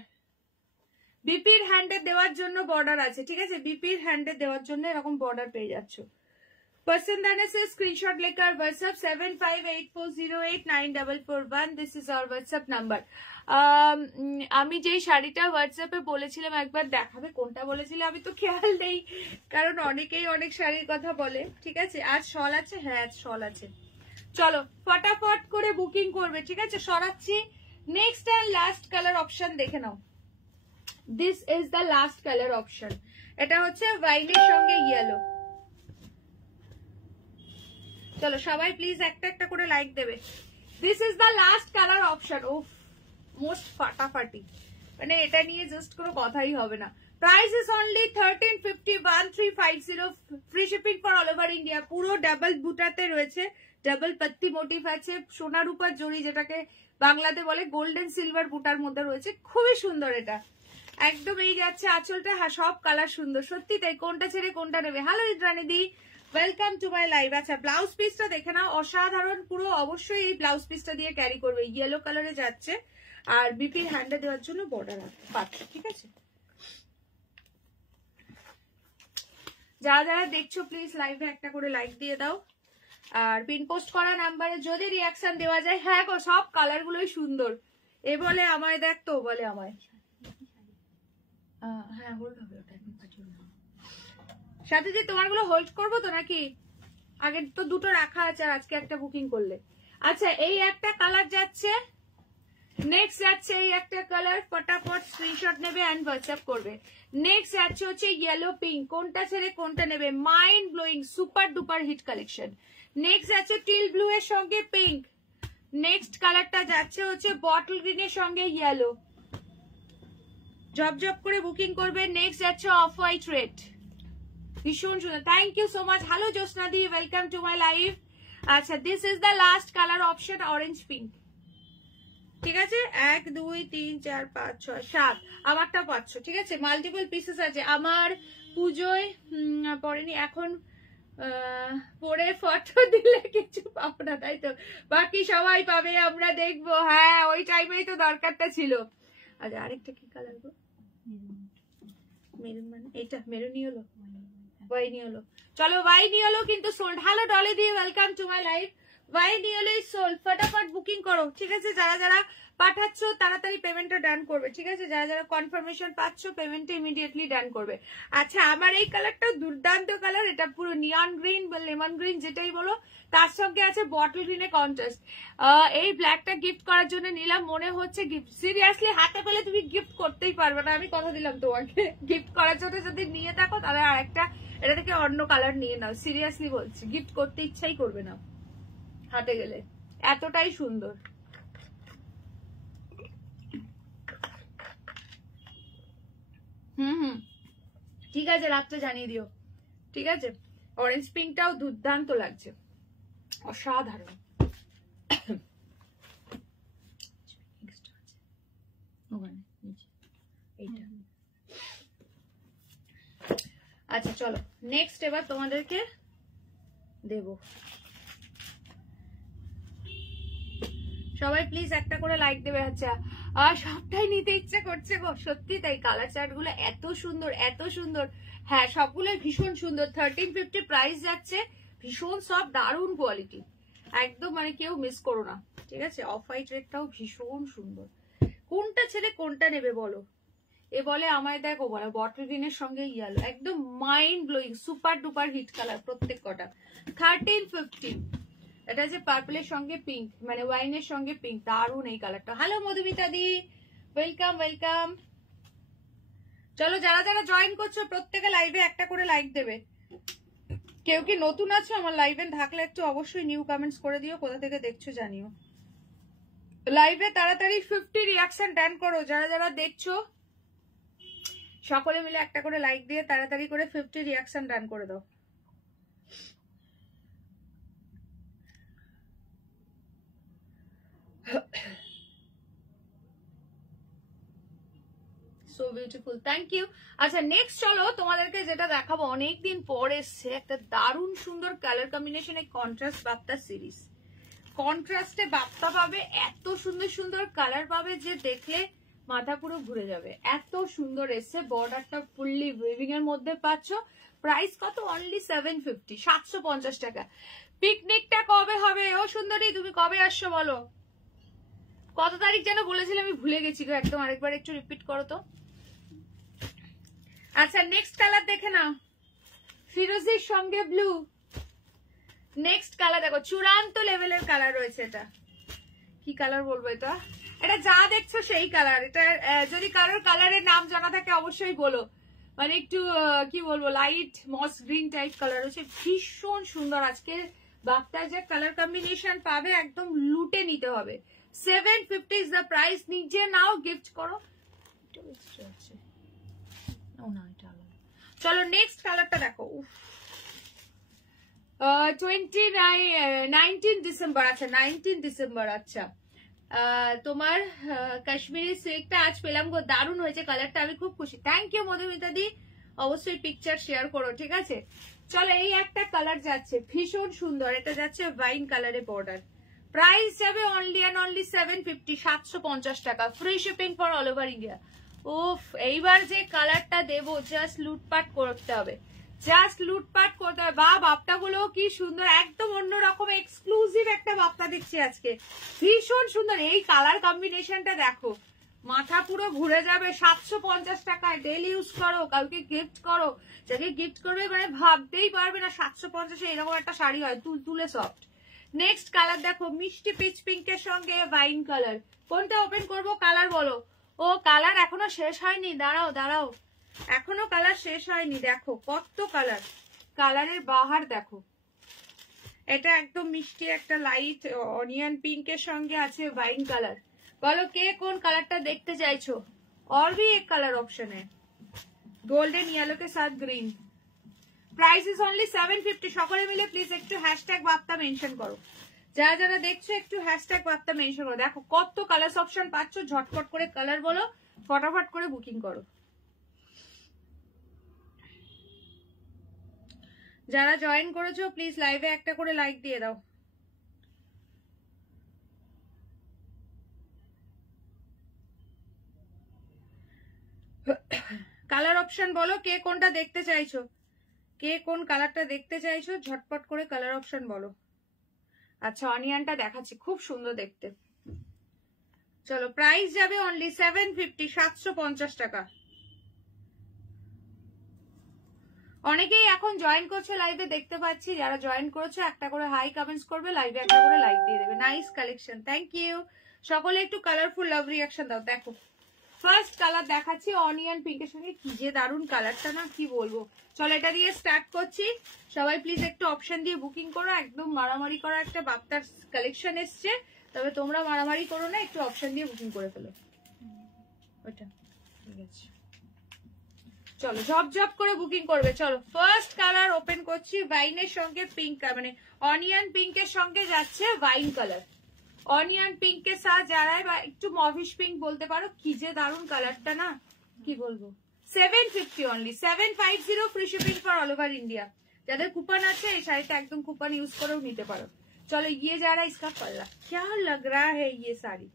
বিপির হ্যান্ডে দেওয়ার জন্য বর্ডার আছে, ঠিক আছে, বিপির হ্যান্ডে দেওয়ার জন্য এরকম বর্ডার পেয়ে যাচ্ছ। पसंद आने से स्क्रीनशॉट लेकर WhatsApp 7584089441, this is our WhatsApp number. আমি যেই শাড়িটা হোয়াটসঅ্যাপে বলেছিলাম একবার দেখাবে, কোনটা বলেছিলে আমি তো খেয়াল নেই, কারণ অনেকেই অনেক শাড়ির কথা বলে, ঠিক আছে। আজ শল আছে, হ্যাঁ আজ শল আছে। চলো ফটাফট করে বুকিং করবে, ঠিক আছে, সরাচ্ছি। Next and last colour option দেখে নাও, this is the last colour option. এটা হচ্ছে ওয়াইনের সঙ্গে ইয়েলো। চলো সবাই প্লিজ একটা একটা করে লাইক দেবে। This is the last colour option. ও মোস্ট ফাটাফাটি, মানে এটা নিয়ে জাস্ট কোনো কথাই হবে না। Price is only 1350, 1350, free shipping for all over India. পুরো ডাবল বুটাতে রয়েছে, ডাবল পাত্তি মোটিভ আছে, সোনা রূপার জড়ি যেটাকে বাংলাতে বলে, গোল্ডেন সিলভার বুটার মধ্যে রয়েছে, খুবই সুন্দর এটা। একদম এই যাচ্ছে আঁচলটা, হ্যাঁ সব কালার সুন্দর, সত্যি তাই, কোনটা ছেড়ে কোনটা নেবে। হ্যালো ইন্দ্রাণীদি, ওয়েলকাম টু মাই লাইভ। আচ্ছা ব্লাউজ পিসটা দেখে নাও, অসাধারণ পুরো, অবশ্যই এই ব্লাউজ পিসটা দিয়ে ক্যারি করবে, ইয়েলো কালারে যাচ্ছে, আর বিপির হ্যান্ডে দেওয়ার জন্য বর্ডার পাচ্ছ, ঠিক আছে। যারা যারা দেখছো প্লিজ লাইভে একটা করে লাইক দিয়ে দাও, আর পিন পোস্ট করা নাম্বারে যদি রিয়াকশন দেওয়া যায়। হ্যাঁ গো, সব কালার গুলোই সুন্দর। এ বলে আমায় দেখ, তো বলে আমায়, হ্যাঁ হোল্ড হবে ওটা সাথে, যে তোমার গুলো হোল্ড করবো তো নাকি? আগে তো দুটো রাখা আছে, আর আজকে একটা বুকিং করলে। আচ্ছা এই একটা কালার যাচ্ছে, নেক্সট যাচ্ছে এই একটা কালার, ফটাফট স্ক্রিনশট নেবে এন্ড হোয়াটসঅ্যাপ করবে। নেক্সট যাচ্ছে হচ্ছে ইয়েলো পিঙ্ক, কোনটা ছেড়ে কোনটা নেবে, mind blowing super duper hit collection. Next যাচ্ছে টিল ব্লু এর সঙ্গে পিঙ্ক, নেক্সট কালারটা যাচ্ছে হচ্ছে বটল গ্রিন এর সঙ্গে ইয়েলো, জব জব করে বুকিং করবে। নেক্সট যাচ্ছে অফ হোয়াইট রেড, ভীষণ সুন্দর, thank you so much. Hello Jyotsna di, welcome to my live. আচ্ছা this is the last colour option, orange pink, ঠিক আছে। 1 2 3 4 5 6 7 আমারটা পাচ্ছ, ঠিক আছে। মাল্টিপল পিসেস আছে, আমার পুজোয় পরেনি, এখন পরে ফটো দিলে কিছু পাবো না, তাই তো? বাকি সবাই পাবে, আমরা দেখবো। হ্যাঁ ওই টাইমেই তো দরকারটা ছিল। আচ্ছা আরেকটা কি কালার গো, মেরুন, মানে এইটা মেরুনই হলো, ওয়াইনি হলো, চলো ওয়াইনি হলো কিন্তু সোল্ড। হ্যালো ডলে দিয়ে, ওয়েলকাম টু মাই লাইভ। ওয়াইনি হলো সোল্ড, ফটাফট বুকিং করো, ঠিক আছে। যারা যারা পাঠাচ্ছ তাড়াতাড়ি পেমেন্টটা ডান করবে, ঠিক আছে। যারা যারা কনফার্মেশন পাচ্ছ পেমেন্টটা ইমিডিয়েটলি ডান করবে। আচ্ছা আমার এই কালারটা দুর্দান্ত কালার, এটা পুরো নিয়ন গ্রিন বা লেমন গ্রিন যেটাই বলো, তার সঙ্গে আছে বটল গ্রিনে কন্ট্রাস্ট। এই ব্ল্যাকটা গিফট করার জন্য নিলাম, মনে হচ্ছে গিফট, সিরিয়াসলি হাতে পেলে তুমি গিফট করতেই পারবে না, আমি কথা দিলাম তোমাকে। গিফট করার জন্য যদি নিয়ে থাকো তাহলে আর একটা এটা থেকে অন্য কালার নিয়ে নাও, সিরিয়াসলি বলছি, গিফট করতে ইচ্ছাই করবে না হাতে গেলে, এতটাই সুন্দর। ঠিক আছে, রাত্রে জানিয়ে দিও, ঠিক আছে। অরেঞ্জ পিঙ্কটাও দুর্দান্ত লাগছে, অসাধারণ। আচ্ছা চলো নেক্সট এবার তোমাদেরকে দেব, সবাই প্লিজ একটা করে লাইক দেবে। আচ্ছা সবটাই নিতে ইচ্ছে করছে গো, সত্যি তাই, কালার চার্ট গুলো এত সুন্দর এত সুন্দর। হ্যাঁ সবগুলোই ভীষণ সুন্দর, 1350 প্রাইস যাচ্ছে, ভীষণ সব দারুণ কোয়ালিটি, একদম মানে কেউ মিস করো না, ঠিক আছে। অফ হোয়াইট রেডটাও ভীষণ সুন্দর, কোনটা ছেড়ে কোনটা নেবে বলো। এ বলে আমায় দেখো, বলো বটল গ্রিনের সঙ্গে ইয়েলো, একদম mind blowing super duper hit colour প্রত্যেক কটা। 1350, এটা যে পার্পলের সঙ্গে পিঙ্ক, মানে ওয়াইনের সঙ্গে পিঙ্ক, দারুণ এই কালারটা। হ্যালো মধুমিতা দি, ওয়েলকাম ওয়েলকাম। চলো যারা যারা জয়েন করছো প্রত্যেকে লাইভে একটা করে লাইক দেবে। কেউ কি নতুন আছো আমার লাইভে, থাকলে একটু অবশ্যই নিউ কমেন্টস করে দিও, কোথা থেকে দেখছো জানিও। লাইভে তাড়াতাড়ি 50 রিয়াকশন ডান করো, যারা যারা দেখছো সকলে মিলে একটা করে লাইক দিয়ে তাড়াতাড়ি করে 50 রিয়াকশন ডান করে দাও। So beautiful, thank you. আচ্ছা নেক্সট চলো তোমাদেরকে যেটা দেখাবো, অনেকদিন পর এসছে একটা দারুণ সুন্দর কালার কম্বিনেশনে কন্ট্রাস্ট বাপ্তা সিরিজ। কন্ট্রাস্টে বাপ্তা পাবে, এত সুন্দর সুন্দর কালার পাবে যে দেখলে মাথা পুরো ঘুরে যাবে, এত সুন্দর এসছে। বর্ডারটা ফুললি উইভিং এর মধ্যে পাচ্ছ, প্রাইস কত, অনলি 750, 750 টাকা। পিকনিকটা কবে হবে ও সুন্দরী, তুমি কবে আসছো বলো? কত তারিখ যেন বলেছিলে আমি ভুলে গেছি গো, একদম আরেকবার একটু রিপিট করো তো। আচ্ছা নেক্সট কালার দেখে নাও, ফিরোজির সঙ্গে ব্লু। নেক্সট কালার দেখো, চূড়ান্ত লেভেলের কালার রয়েছে। এটা কি কালার বলবো, এটা এটা যা দেখছো সেই কালার। এটা যদি কারোর কালারের নাম জানা থাকে অবশ্যই বলো, মানে একটু কি বলবো, লাইট মস গ্রিন টাইপ কালার রয়েছে, ভীষণ সুন্দর। আজকে বাপ্তার যে কালার কম্বিনেশন পাবে একদম লুটে নিতে হবে। 750 ইজ দ্য প্রাইস, নিজে নাও গিফট করো। চলো নেক্সট কালারটা দেখো, 19 ডিসেম্বর। আচ্ছা 19 ডিসেম্বর। আচ্ছা তোমার কাশ্মীরি সিল্কটা আজ পেলাম গো, দারুণ হয়েছে কালারটা, আমি খুব খুশি। থ্যাংক ইউ মধুমিতা দি, অবশ্যই পিকচার শেয়ার করো, ঠিক আছে? চলো এই একটা কালার যাচ্ছে ভীষণ সুন্দর, এটা যাচ্ছে ওয়াইন কালারে বর্ডার। প্রাইস যাবে অনলি অ্যান্ড অনলি 750, 750 টাকা, free shipping for all over India. উফ, এইবার যে কালারটা দেবো জাস্ট লুটপাট করতে হবে, জাস্ট লুটপাট করতে হবে। বা বাপ্তা গুলো কি সুন্দর, একদম অন্যরকম এক্সক্লুসিভ একটা বাপ্তা দিচ্ছি আজকে, ভীষণ সুন্দর। এই কালার কম্বিনেশনটা দেখো, মাথা পুরো ঘুরে যাবে। 750 টাকায় ডেইলি ইউজ করো, কাউকে গিফট করো, যাকে গিফট করবে মানে ভাবতেই পারবে না 750-এ এরকম একটা শাড়ি হয়, তুলতুলে সফট। নেক্সট কালার দেখো, মিষ্টি পিচ পিঙ্কের সঙ্গে ওয়াইন কালার। কোনটা ওপেন করব, কালার বলো। ও কালার এখনো শেষ হয়নি, দাঁড়াও দাঁড়াও, এখনো কালার শেষ হয়নি। দেখো কত কালার, কালারের বাহার দেখো। এটা একদম মিষ্টি একটা লাইট অনিয়ন পিঙ্কের সঙ্গে আছে ওয়াইন কালার। বলো কে কোন কালারটা দেখতে চাইছো? और भी एक कलर ऑप्शन है गोल्डन येलो के साथ ग्रीन। Price is only 750। সকলে মিলে প্লিজ একটু হ্যাশট্যাগ বাপ্তা মেনশন করো, যারা যারা দেখছো একটু হ্যাশট্যাগ বাপ্তা মেনশন করো। দেখো কত কালার অপশন পাচ্ছ, ঝটপট করে কালার বলো, ফটাফট করে বুকিং করো। যারা জয়েন করেছো প্লিজ লাইভে একটা করে লাইক দিয়ে দাও। কালার অপশন বলো, কে কোনটা দেখতে চাইছো, কে কোন কালারটা দেখতে চাইছো, ঝটপট করে কালার অপশন বলো। আচ্ছা অনিয়নটা দেখাচ্ছি, খুব সুন্দর দেখতে। চলো প্রাইস যাবে অনলি 750, 750 টাকা। অনেকেই এখন জয়েন করছে লাইভে দেখতে পাচ্ছি, যারা জয়েন করেছে একটা করে হাই কমেন্টস করবে, লাইভে একটা করে লাইক দিয়ে দেবে। Nice collection, thank you. সকলে একটু কালারফুল লাভ রিয়াকশন দাও। দেখো ফার্স্ট কালার দেখাচ্ছি অনিয়ন পিঙ্কের সঙ্গে, কি যে দারুণ কালারটা না, কি বলবো। চলো এটা দিয়ে স্টার্ট করছি, সবাই প্লিজ একটু অপশন দিয়ে বুকিং করো। একদম মারামারি করা একটা বাপ্তার কালেকশন এসছে, তবে তোমরা মারামারি করো না, একটু অপশন দিয়ে বুকিং করে ফেলো। ওইটা ঠিক আছে, চলো ঝপঝপ করে বুকিং করবে। চলো ফার্স্ট কালার ওপেন করছি, ওয়াইনের সঙ্গে পিঙ্ক, মানে অনিয়ন পিঙ্কের সঙ্গে যাচ্ছে ওয়াইন কালার। অনিয়ন পিঙ্কের সাথে যারা বা একটু মভিশ পিঙ্ক বলতে পারো, কি যে দারুণ কালারটা না, কি বলবো। 750 only, 750 free shipping for all over India. যাদের কুপন আছে এই শাড়িটা একদম কুপন ইউজ করেও নিতে পারো। चलो ये जा रहा है इसका पल्ला, क्या लग रहा है ये साड़ी,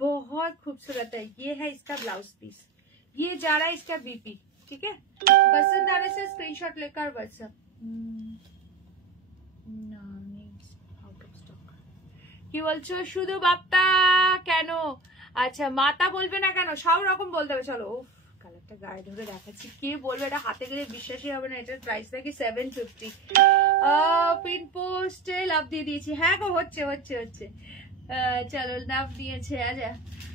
बहुत खूबसूरत है। ये है इसका ब्लाउज पीस, ये जा रहा है इसका बीपी, ठीक है। पसंद आने से स्क्रीनशॉट लेकर व्हाट्सएप। কি বলছো শুধু বাপ্তা কেন? আচ্ছা মাতা বলবে না কেন, সব রকম বলতে হবে। চলো কালারটা গায়ে ধরে দেখাচ্ছি, কে বলবে এটা হাতে গেলে বিশ্বাসই হবে না। এটার প্রাইস নাকি 750। পিন পোস্টে লাভ দিয়ে দিয়েছি, হ্যাঁ গো হচ্ছে হচ্ছে হচ্ছে। চলো লাভ দিয়েছে। আচ্ছা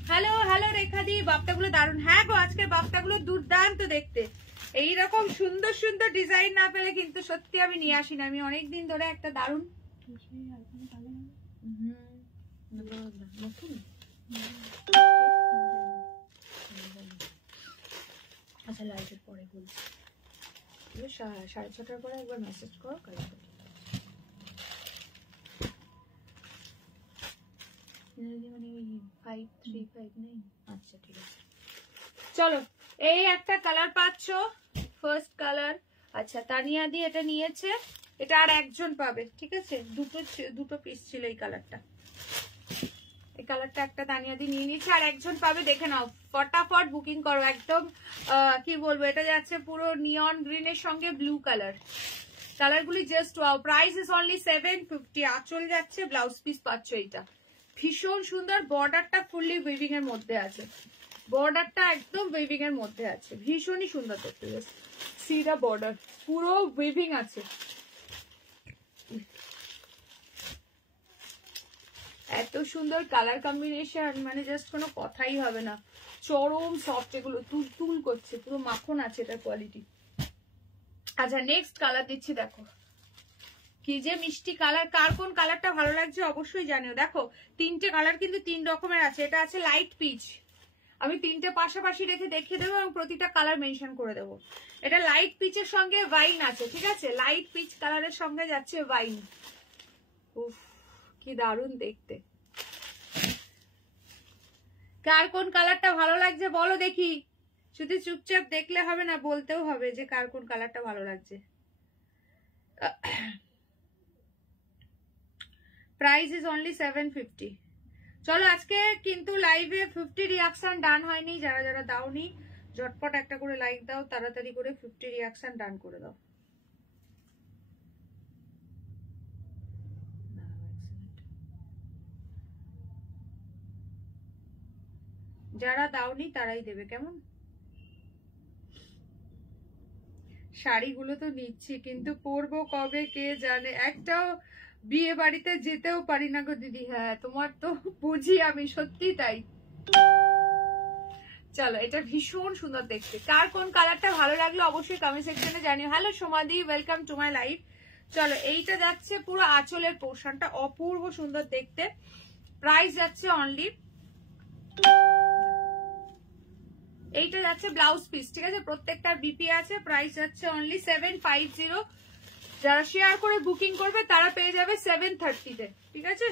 হ্যালো হ্যালো রেখা দি, বাপ্তাগুলো দারুণ। হ্যাঁ গো আজকে বাপ্তাগুলো দুর্দান্ত দেখতে, এইরকম সুন্দর সুন্দর ডিজাইন না পেলে কিন্তু সত্যি আমি নিয়ে আসি না। আমি অনেকদিন ধরে একটা দারুণ আচ্ছা লাইভের পরে বলছি, 6:30টার পরে একবার মেসেজ করো কালকে। মানে 535 নেই, আচ্ছা ঠিক আছে। চলো এই একটা কালার পাচ্ছ, ফার্স্ট কালার। আচ্ছা তানিয়া দি এটা নিয়েছে, এটা আর একজন পাবে, ঠিক আছে। দুটো পিস ছিল এই কালারটা, এই কালারটা একটা তানিয়া দি নিয়ে নিচ্ছে, আর একজন পাবে। দেখে নাও ফটাফট বুকিং করো। একদম কি বলবো, এটা যাচ্ছে পুরো নিয়ন গ্রিনের সঙ্গে ব্লু কালার। কালারগুলি just wow. Price is only 750। আঁচল যাচ্ছে, ব্লাউজ পিস পাচ্ছ এইটা, ভীষণ সুন্দর। বর্ডারটা ফুললি উইভিং এর মধ্যে আছে, বর্ডারটা একদম উইভিং এর মধ্যে আছে, ভীষণই সুন্দর দেখতে। সিরা বর্ডার পুরো উইভিং আছে। এত সুন্দর কালার কম্বিনেশন, মানে জাস্ট কোনো কথাই হবে না। চরম সফট, এগুলো তুল করছে, পুরো মাখন আছে এটার কোয়ালিটি। আচ্ছা নেক্সট কালার দিচ্ছি, দেখো কি যে মিষ্টি কালার। কার কোন কালারটা ভালো লাগছে অবশ্যই জানিও। দেখো তিনটে কালার কিন্তু 3 রকমের আছে। এটা আছে লাইট পিচ, আমি তিনটে পাশাপাশি রেখে দেখিয়ে দেবো এবং প্রতিটা কালার মেনশন করে দেবো। এটা লাইট পিচের সঙ্গে ওয়াইন আছে, ঠিক আছে, লাইট পিচ কালারের সঙ্গে যাচ্ছে ওয়াইন। উফ কি দারুণ দেখতে। কার কোন কালারটা ভালো লাগছে বলো দেখি, শুধু চুপচাপ দেখলে হবে না, বলতেও হবে যে কার কোন কালারটা ভালো লাগছে। Price is only 750। চলো আজকে কিন্তু লাইভে 50 রিয়াকশন ডান হয়নি, যারা যারা দাওনি ঝটপট একটা করে লাইক দাও, তাড়াতাড়ি করে 50 রিয়াকশন ডান করে দাও। যারা দাওনি তারাই দেবে, কেমন? শাড়িগুলো তো নিচ্ছি কিন্তু পরবো কবে কে জানে, একটাও বিয়ে বাড়িতে যেতেও পারি না গো দিদি। হ্যাঁ তোমার তো বুঝি আমি, সত্যি তাই। চলো এটা ভীষণ সুন্দর দেখতে, কার কোন কালারটা ভালো লাগলো অবশ্যই কমেন্ট সেকশনে জানিও। হ্যালো সোমাদি, ওয়েলকাম টু মাই লাইভ। চলো এইটা যাচ্ছে পুরো আঁচলের পোর্শনটা, অপূর্ব সুন্দর দেখতে। প্রাইস যাচ্ছে অনলি, এইটা যাচ্ছে ব্লাউজ পিস, ঠিক আছে, প্রত্যেকটার বিপি আছে। প্রাইস যাচ্ছে অনলি 750। যারা শেয়ার করে বুকিং করবে তারা পেয়ে যাবে 730-তে, ঠিক আছে।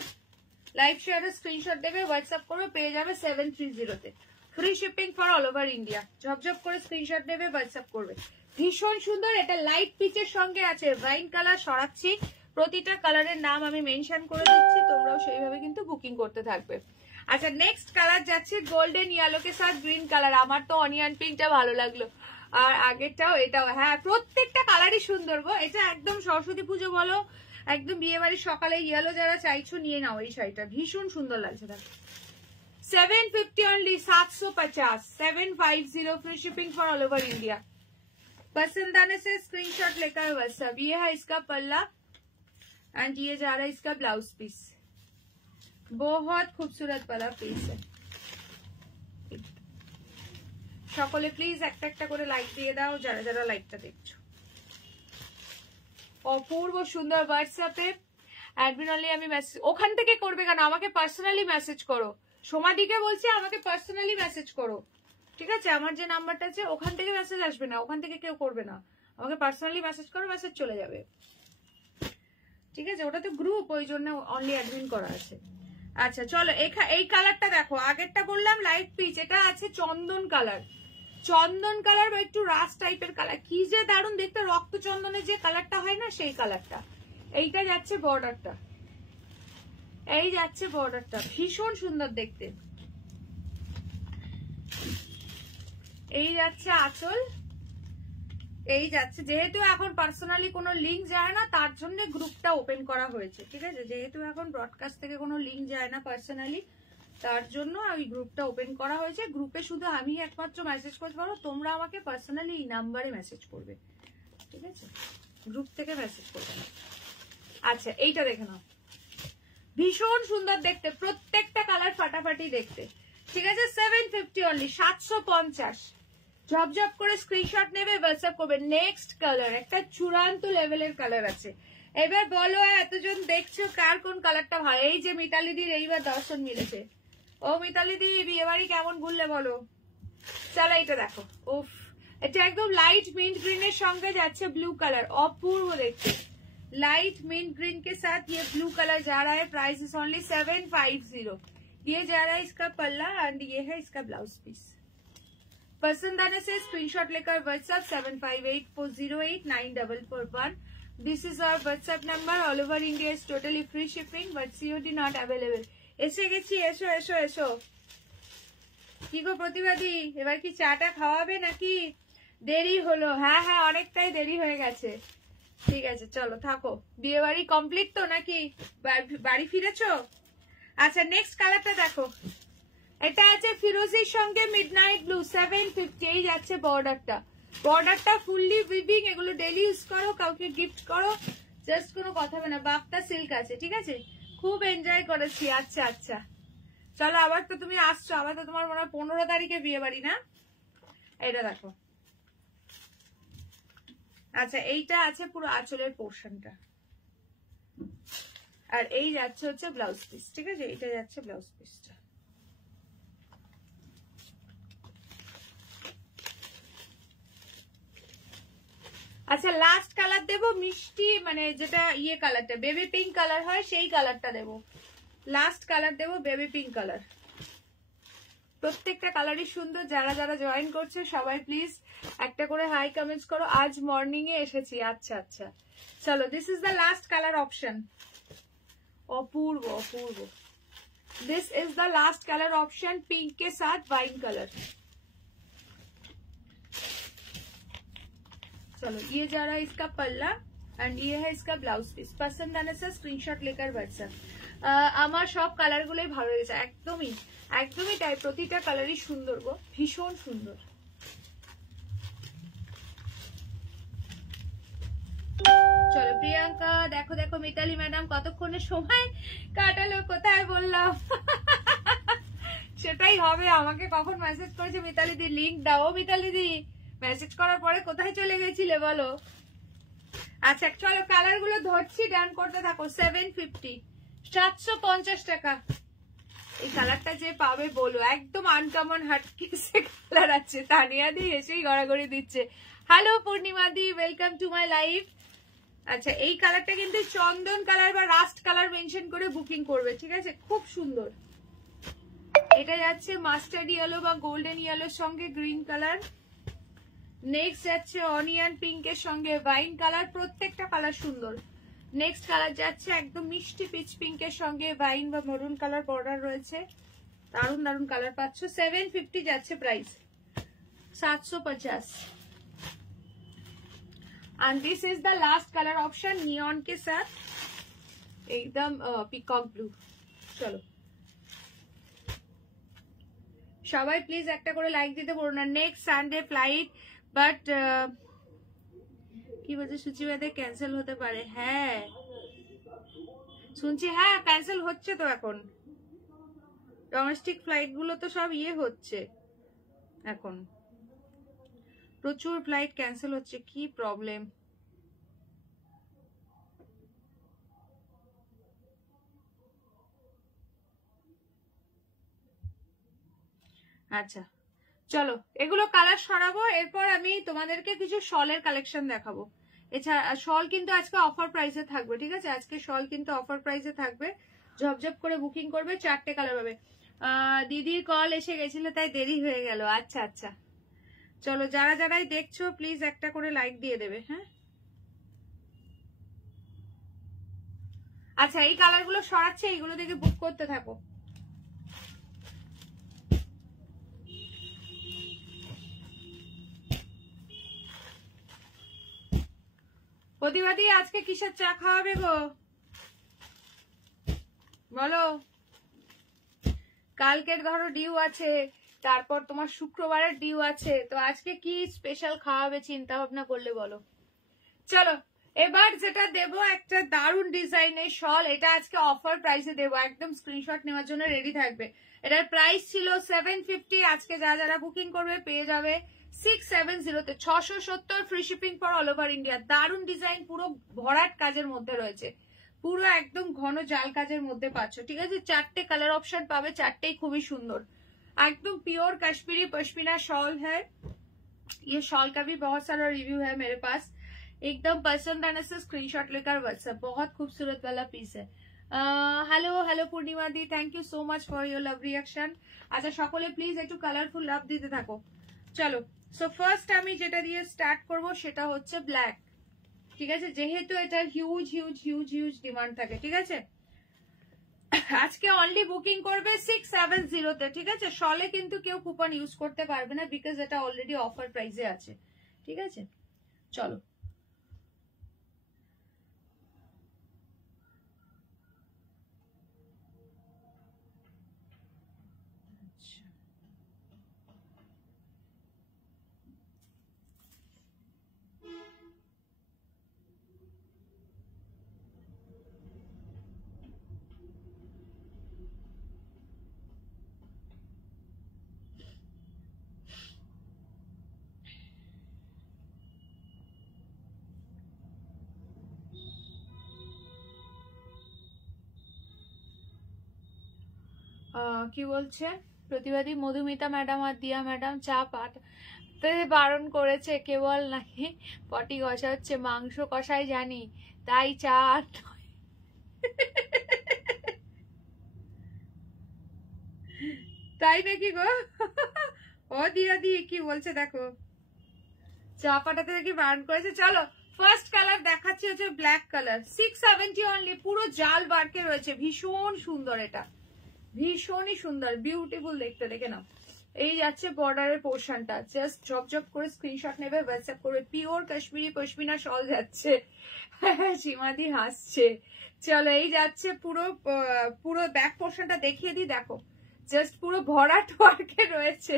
লাইভ শেয়ারের স্ক্রিনশট দেবে, হোয়াটসঅ্যাপ করবে, পেয়ে যাবে 730-তে। Free shipping for all over India. ঝপঝপ করে স্ক্রিনশট দেবে, হোয়াটসঅ্যাপ করবে। ভীষণ সুন্দর, এটা লাইট পিচের সঙ্গে আছে ওয়াইন কালার। সরাচ্ছি, প্রতিটা কালারের নাম আমি মেনশন করে দিচ্ছি, তোমরাও সেইভাবে কিন্তু বুকিং করতে থাকবে। আচ্ছা নেক্সট কালার যাচ্ছে গোল্ডেন ইয়েলো কে সাথ গ্রিন কালার। আমার তো অনিয়ন পিঙ্কটা ভালো লাগলো, আর আগেরটাও এটাও। হ্যাঁ প্রত্যেকটা কালারই সুন্দর গো। এটা একদম সরস্বতী পুজো বলো, একদম বিয়ে বাড়ির সকালে ইয়েলো যারা চাইছো নিয়ে নাও এই শাড়িটা, ভীষণ সুন্দর লাগছে। দেখো 750 only, 750, 750 free shipping for all over India. पसंद आने से स्क्रीनशॉट लेकर व्हाट्सएप। ये है इसका पल्ला एंड ये जा रहा है इसका ब्लाउज पीस। बहुत खूबसूरत वाला पीस है। সকলে প্লিজ একটা একটা করে লাইক দিয়ে দাও যারা যারা লাইকটা দেখছো। অপূর্ব সুন্দর। হোয়াটসঅ্যাপে অ্যাডমিন অনলি আমি মেসেজ, ওখান থেকে করবে কেন, আমাকে পার্সোনালি মেসেজ করো। সোমাদিকে বলছি আমাকে পার্সোনালি মেসেজ করো, ঠিক আছে। আমার যে নাম্বারটা আছে ওখান থেকে মেসেজ আসবে না, ওখান থেকে কেউ করবে না, আমাকে পার্সোনালি মেসেজ করো, মেসেজ চলে যাবে, ঠিক আছে। ওটা তো গ্রুপ, ওই জন্য অনলি অ্যাডমিন করা আছে। আচ্ছা চলো এই কালারটা দেখো, আগেরটা বললাম লাইট পিচ, এটা আছে চন্দন কালার। চন্দন কালার বা একটু রাস টাইপের কালার, কি যে দারুণ দেখতে, রক্ত চন্দনের যে কালারটা হয় না সেই কালারটা। এইটা যাচ্ছে বর্ডারটা, এই যাচ্ছে বর্ডারটা, ভীষণ সুন্দর দেখতে। এই যাচ্ছে আঁচল, এই যাচ্ছে। যেহেতু এখন পার্সোনালি কোনো লিঙ্ক যায় না তার জন্য গ্রুপটা ওপেন করা হয়েছে, ঠিক আছে। যেহেতু এখন ব্রডকাস্ট থেকে কোনো লিঙ্ক যায় না পার্সোনালি, তার জন্য ওই গ্রুপটা ওপেন করা হয়েছে। গ্রুপে শুধু আমি একমাত্র মেসেজ করতে পারবো, তোমরা আমাকে পার্সোনালি এই নাম্বারে মেসেজ করবে, ঠিক আছে, গ্রুপ থেকে মেসেজ করবে না। আচ্ছা এইটা দেখে নাও, ভীষণ সুন্দর দেখতে, প্রত্যেকটা কালার ফাটাফাটি দেখতে, ঠিক আছে। 750 অনলি, 750। ঝপঝপ করে স্ক্রিনশট নেবে, হোয়াটসঅ্যাপ করবে। নেক্সট কালার একটা চূড়ান্ত লেভেলের কালার আছে। এবার বলো এতজন দেখছো কার কোন কালারটা ভালো। এই যে মিতালিদির এইবার দর্শন মিলেছে। ও মিতালিদি বিয়ে বাড়ি কেমন ঘুরলে বলো। চলো এইটা দেখো, উফ এটা একদম লাইট মিন্ট গ্রিনের সঙ্গে যাচ্ছে ব্লু কালার, অপূর্ব দেখতে। लाइट मिंट ग्रीन के साथ ये ब्लू कलर जा रहा है। Price is only 750। ये जा रहा है इसका पल्ला एंड ये है इसका ब्लाउज पीस। पसंद आने से स्क्रीनशॉट लेकर WhatsApp 7584089441। This is our WhatsApp number. All over India is totally free shipping but COD not available. এসে গেছি, এসো এসো এসো। কি গো প্রতিবাদী, এবার কি চাটা খাওয়াবে নাকি? দেরি হলো? হ্যাঁ হ্যাঁ অনেকটাই দেরি হয়ে গেছে, ঠিক আছে চলো থাকো। বিয়ে বাড়ি কমপ্লিট তো নাকি, বাড়ি ফিরেছো? আচ্ছা নেক্সট কালারটা দেখো, এটা আছে ফিরোজির সঙ্গে মিডনাইট ব্লু। 750 এই যাচ্ছে বর্ডারটা। বর্ডারটা ফুললি উইভিং, এগুলো ডেলি ইউজ করো, কাউকে গিফট করো, জাস্ট কোনো কথা হবে না। বাফটা সিল্ক আছে, ঠিক আছে, খুব এনজয় করেছি। আচ্ছা আচ্ছা চলো, আবার তো তুমি আসছো, আবার তো তোমার মনে হয় 15 তারিখে বিয়ে বাড়ি না? এটা দেখো। আচ্ছা এইটা আছে পুরো আঁচলের পোর্শনটা, আর এই যাচ্ছে হচ্ছে ব্লাউজ পিস, ঠিক আছে, এইটা যাচ্ছে ব্লাউজ পিসটা। আচ্ছা লাস্ট কালার দেবো মিষ্টি, মানে যেটা ইয়ে কালারটা বেবি পিঙ্ক কালার হয় সেই কালারটা দেবো। লাস্ট কালার দেবো বেবি পিঙ্ক কালার। প্রত্যেকটা কালারই সুন্দর। যারা যারা জয়েন করছে সবাই প্লিজ একটা করে হাই কমেন্টস করো। আজ মর্নিং এ এসেছি। আচ্ছা আচ্ছা চলো, this is the last colour option. Apurba Apurba. This is the last colour option pink के साथ वाइन कलर। चलो ये जा रहा है इसका पल्ला एंड ये है इसका ब्लाउज पिस। पसंद आने से स्क्रीनशॉट लेकर व्हाट्सएप। আমার সব কালার গুলোই ভালো লেগেছে, একদমই একদমই তাই। প্রতিটা কালারই সুন্দর গো, ভীষণ সুন্দর। চলো প্রিয়াঙ্কা, দেখো দেখো মিতালি ম্যাডাম কতক্ষণে সময় কাটালো, কোথায় বললাম সেটাই হবে। আমাকে কখন মেসেজ করেছে মিতালি দি, লিংক দাও। মিতালি দি মেসেজ করার পরে কোথায় চলে গেছিলে বলো? আচ্ছা চলো কালার গুলো ধরছি, ডান করতে থাকো। 750, 750 টাকা। এই কালারটা যে পাবে বলো, একদম আনকমন হাটকেসে কালার আছে। তানিয়া দি এসেই গড়াগড়ি দিচ্ছে। Hello Purnima the, welcome to my live. আচ্ছা এই কালারটা কিন্তু চন্দন কালার বা রাস্ট কালার মেনশন করে বুকিং করবে, ঠিক আছে? খুব সুন্দর। এটা যাচ্ছে মাস্টার্ড ইয়েলো বা গোল্ডেন ইয়েলোর সঙ্গে গ্রিন কালার। নেক্সট যাচ্ছে অনিয়ন পিঙ্কের সঙ্গে ওয়াইন কালার। প্রত্যেকটা কালার সুন্দর। নেক্সট কালার যাচ্ছে একদম মিষ্টি পিচ পিঙ্কের সঙ্গে ওয়াইন বা মরুন কালার বর্ডার রয়েছে। দারুন দারুন কালার পাচ্ছ। 750 যাচ্ছে price, 750। And this is the last color option neon के साथ एकदम पिकॉक ब्लू। चलो সবাই প্লিজ একটা করে লাইক দিতে বলো না। নেক্সট সানডে ফ্লাইট, বাট কি বলছে সূচিবাদে ক্যান্সেল হতে পারে। হ্যাঁ শুনছি, হ্যাঁ ক্যান্সেল হচ্ছে তো এখন। ডোমেস্টিক ফ্লাইট গুলো তো সব ইয়ে হচ্ছে এখন, প্রচুর ফ্লাইট ক্যান্সেল হচ্ছে। কি প্রবলেম। আচ্ছা চলো এগুলো কালার সরাবো, এরপর আমি তোমাদেরকে কিছু শলের কালেকশন দেখাবো। এছাড়া শল কিন্তু আজকে অফার প্রাইসে থাকবে, ঠিক আছে? আজকে শল কিন্তু অফার প্রাইসে থাকবে। ঝপঝপ করে বুকিং করবে, 4টে কালার পাবে। দিদির কল এসে গেছিল তাই দেরি হয়ে গেল। আচ্ছা আচ্ছা চলো, যারা যারাই দেখছো প্লিজ একটা করে লাইক দিয়ে দেবে। হ্যাঁ আচ্ছা এই কালার গুলো সরাচ্ছে, এইগুলো দেখে বুক করতে থাকো। প্রতিবাদী আজকে কিসের চা খাওয়াবে গো বলো? কালকের ধরো ডিউ আছে, তারপর তোমার শুক্রবারের ডিউ আছে, তো আজকে কি স্পেশাল খাওয়াবে চিন্তা ভাবনা করলে বলো। চলো এবার যেটা দেবো একটা দারুন ডিজাইনের শল। এটা আজকে অফার প্রাইসে দেবো, একদম স্ক্রিনশট নেওয়ার জন্য রেডি থাকবে। এটার প্রাইস ছিল 750, আজকে যারা যারা বুকিং করবে পেয়ে যাবে 670-তে। 670 free shipping for all over India. দারুন ডিজাইন, পুরো ভরাট কাজের মধ্যে রয়েছে, পুরো একদম ঘন জাল কাজের মধ্যে পাচ্ছ, ঠিক আছে? 4টে কালার অপশন পাবে, 4টেই খুবই সুন্দর। एकदम प्योर कश्मीरी पश्मीना शॉल है। ये शॉल का भी बहुत सारा रिव्यू है मेरे पास। एकदम पसंद आने से स्क्रीनशॉट लेकर व्हाट्सएप। बहुत खूबसूरत वाला पीस है। Hello hello Purnima the, thank you so much for your love reaction. अच्छा सकले प्लिज একটু কালারফুল লাভ দিতে থাকো। চলো সো ফার্স্ট আমি যেটা দিয়ে স্টার্ট করব সেটা হচ্ছে ব্ল্যাক, ঠিক আছে? যেহেতু এটা huge huge huge huge demand থাকে, ঠিক আছে? আজকে অনলি বুকিং করবে 670-তে, ঠিক আছে? শলে কিন্তু কেউ কুপন ইউজ করতে পারবে না, বিকজ এটা অলরেডি অফার প্রাইসে আছে, ঠিক আছে? চলো কি বলছে প্রতিবাদী? মধুমিতা ম্যাডাম আর দিয়া ম্যাডাম চা পাঠ বারণ করেছে কেবল নাকি পটি কষা হচ্ছে, মাংস কষাই জানি, তাই চা তাই নাকি গো? ও দিয়া দি কি বলছে দেখো, চা পাঠাতে নাকি বারণ করেছে। চলো ফার্স্ট কালার দেখাচ্ছি হচ্ছে ব্ল্যাক কালার, 670 অনলি, পুরো জাল বার্কে রয়েছে, ভীষণ সুন্দর, এটা ভীষণই সুন্দর, বিউটিফুল দেখতে, দেখে নাও। এই যাচ্ছে বর্ডারের পোর্শনটা, জাস্ট ঝপঝপ করে স্ক্রিনশট নেবে, হোয়াটসঅ্যাপ করবে। পিওর কাশ্মীরি পশমিনা শল যাচ্ছে, সীমাদি হাসছে। চলো এই যাচ্ছে পুরো পুরো ব্যাক পোর্শনটা দেখিয়ে দিই, দেখো জাস্ট পুরো ভরাট ওয়ার্কে রয়েছে।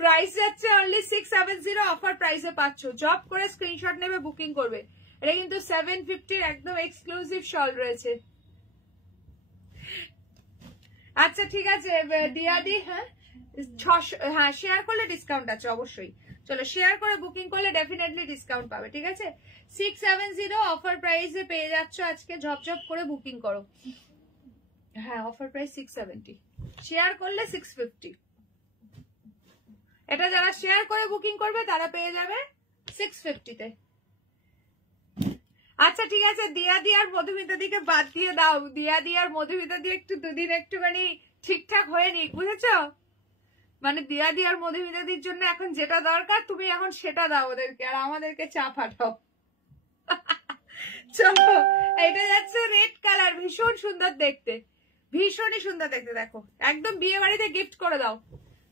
প্রাইস যাচ্ছে অনলি 670, অফার প্রাইসে পাচ্ছ। জব করে স্ক্রিনশট নেবে, বুকিং করবে। এটা কিন্তু 750 একদম এক্সক্লুসিভ শল রয়েছে। আচ্ছা ঠিক আছে দিয়াদি, হ্যাঁ 600, হ্যাঁ শেয়ার করলে ডিসকাউন্ট আছে অবশ্যই। চলো শেয়ার করে বুকিং করলে ডেফিনেটলি ডিসকাউন্ট পাবে, ঠিক আছে। 670 অফার প্রাইসে পেয়ে যাচ্ছ আজকে, ঝপঝপ করে বুকিং করো। হ্যাঁ অফার প্রাইস 670, শেয়ার করলে 650। এটা যারা শেয়ার করে বুকিং করবে তারা পেয়ে যাবে 650-তে। আচ্ছা ঠিক আছে, দিয়াদি আর মধুমিতা দিকে বাদ দিয়ে দাও, দিয়াদি আর মধুমিতা দিয়ে একটু দুদিন একটুখানি ঠিকঠাক হয়ে নিক, বুঝেছো? মানে দিয়াদি আর মধুমিতাদির জন্য এখন যেটা দরকার তুমি এখন সেটা দাও ওদেরকে, আর আমাদেরকে চা পাঠাও। চলো এটা যাচ্ছে রেড কালার, ভীষণ সুন্দর দেখতে, ভীষণই সুন্দর দেখতে, দেখো একদম বিয়ে বাড়িতে গিফট করে দাও,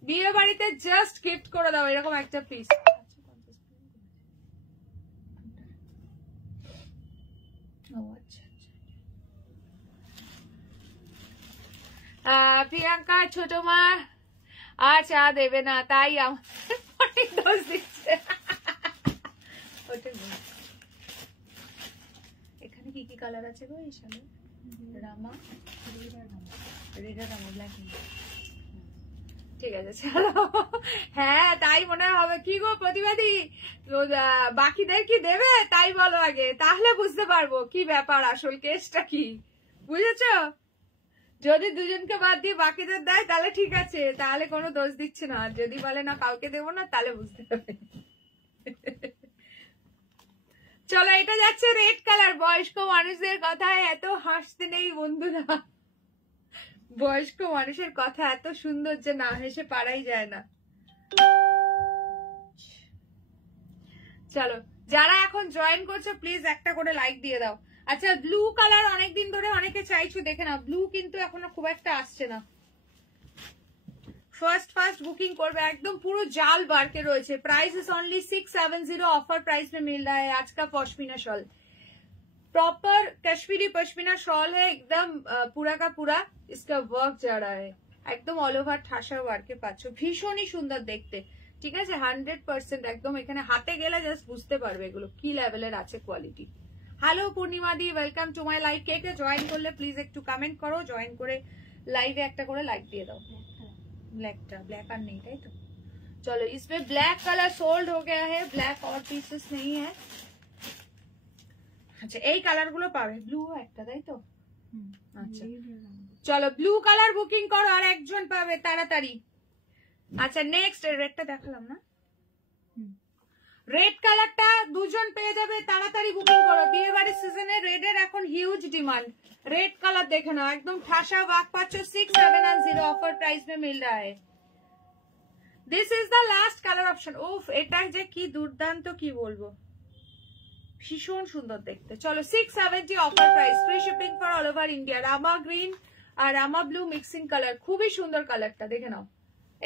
বিয়ে বাড়িতে জাস্ট গিফট করে দাও এরকম একটা পিস। প্রিয়াঙ্কা ছোট মা আর চা দেবে না, তাই আমাদের দোষ দিচ্ছে। এখানে কি কি কালার আছে গো? এই সামনে রামা, ঠিক আছে চলো। হ্যাঁ তাই মনে হবে। কি গো প্রতিবাদী, বাকিদের কি দেবে তাই বলো আগে, তাহলে বুঝতে পারবো কি ব্যাপার, আসল কেসটা কি, বুঝেছো? যদি দুজনকে বাদ দিয়ে বাকিদের দেয় তাহলে ঠিক আছে, তাহলে কোনো দোষ দিচ্ছে না। যদি বলে না কাউকে দেবো না, তাহলে বুঝতে হবে। চলো এটা যাচ্ছে রেড কালার। বয়স্ক মানুষদের কথায় এত হাসতে নেই বন্ধুরা, বয়স্ক মানুষের কথা এত সুন্দর যে না হেসে পারাই যায় না। চলো যারা এখন জয়েন করছো প্লিজ একটা করে লাইক দিয়ে দাও। আচ্ছা ব্লু কালার অনেকদিন ধরে অনেকে চাইছো, দেখে নাও, ব্লু কিন্তু এখনো খুব একটা আসছে না। ফার্স্ট बुकिंग করবে, একদম পুরো জাল বারকে রয়েছে। Price is only 670, offer price में मिल रहा है आज का pashmina shawl. Proper Kashmiri pashmina shawl है, एकदम पूरा का पूरा इसका वर्क जा रहा है, একদম অল ওভার ঠাসা ওয়ার্কে পাচ্ছ, ভীষণই সুন্দর দেখতে, ঠিক আছে। 100% একদম এখানে হাতে গেলে জাস্ট বুঝতে পারবে এগুলো কি লেভেলের আছে quality. Hello Purnima the, welcome to my live. K K join করলে প্লিজ একটু কমেন্ট করো, জয়েন করে লাইভে একটা করে লাইক দিয়ে দাও। ब्लैक ब्लैक আর नहीं তাই তো। चलो इसमें ब्लैक कलर सोल्ड हो गया है, ब्लैक और पीसेस नहीं है। আচ্ছা এই কালার গুলো পাবে, ব্লু একটা তাই তো। আচ্ছা চলো ব্লু কালার বুকিং করো, আর একজন পাবে তাড়াতাড়ি। আচ্ছা নেক্সট রেডটা দেখালাম না, রেড কালারটা দুজন পেয়ে যাবে, তাড়াতাড়ি বুকিং করো। বিয়ে বাড়ির সিজনে রেডের এখন হিউজ ডিমান্ড। रेड कलर देखे ना, एकदम ठासा वाक पाচ্ছ, 670 ऑफर प्राइस में मिल रहा है। This is the last colour option. उफ এটা যে কি দুর্দান্ত, কি বলবো, ভীষণ সুন্দর দেখতে। চলো 670 offer price, free shipping for all over India. রামা গ্রিন আর রামা ব্লু মিক্সিং কালার, খুবই সুন্দর কালারটা, দেখে নাও,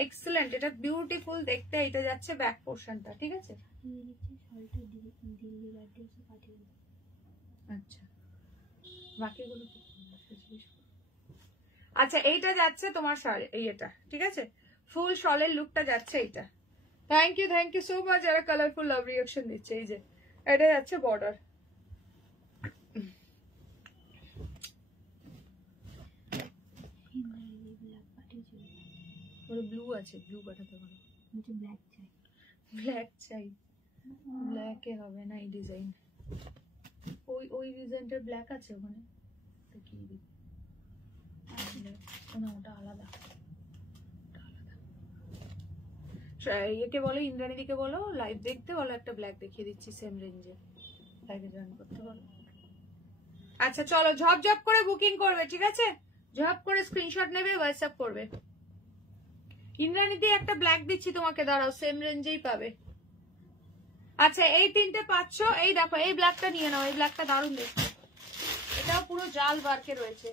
এক্সেলেন্ট, এটা বিউটিফুল দেখতে। এটা যাচ্ছে ব্যাক পোর্শনটা, ঠিক আছে। আচ্ছা বাকিগুলো আচ্ছা এইটা যাচ্ছে তোমার শাড়ি, এইটা ঠিক আছে, ফুল শলের লুকটা যাচ্ছে এইটা। থ্যাংক ইউ সো মাচ যারা কালারফুল লাভ রিঅ্যাকশন দিচ্ছে। এই যে এটা যাচ্ছে বর্ডার, ব্লু আছে, ব্লু পাঠাতে পারো। ব্ল্যাক চাই, ব্ল্যাকে হবে না এই ডিজাইন, ওই ডিজাইনটার ব্ল্যাক আছে ওখানে, দেখিয়ে দিই। ওটা আলাদা। ইয়েকে বলো, ইন্দ্রাণীদিকে বলো লাইভ দেখতে বলো, একটা ব্ল্যাক দেখিয়ে দিচ্ছি সেম রেঞ্জে, লাইভে জয়েন করতে বলো। আচ্ছা চলো, ঝপঝপ করে বুকিং করবে, ঠিক আছে? ঝপ করে স্ক্রিনশট নেবে, হোয়াটসঅ্যাপ করবে। ইন্দ্রাণীদি একটা ব্ল্যাক দিচ্ছি তোমাকে, দাঁড়াও, সেম রেঞ্জেই পাবে। আচ্ছা এই তিনটে পাচ্ছ, এই দেখো এই ব্ল্যাকটা নিয়ে নাও, এই ব্ল্যাকটা দারুণ দেখতে, এটাও পুরো জাল ওয়ার্কে রয়েছে,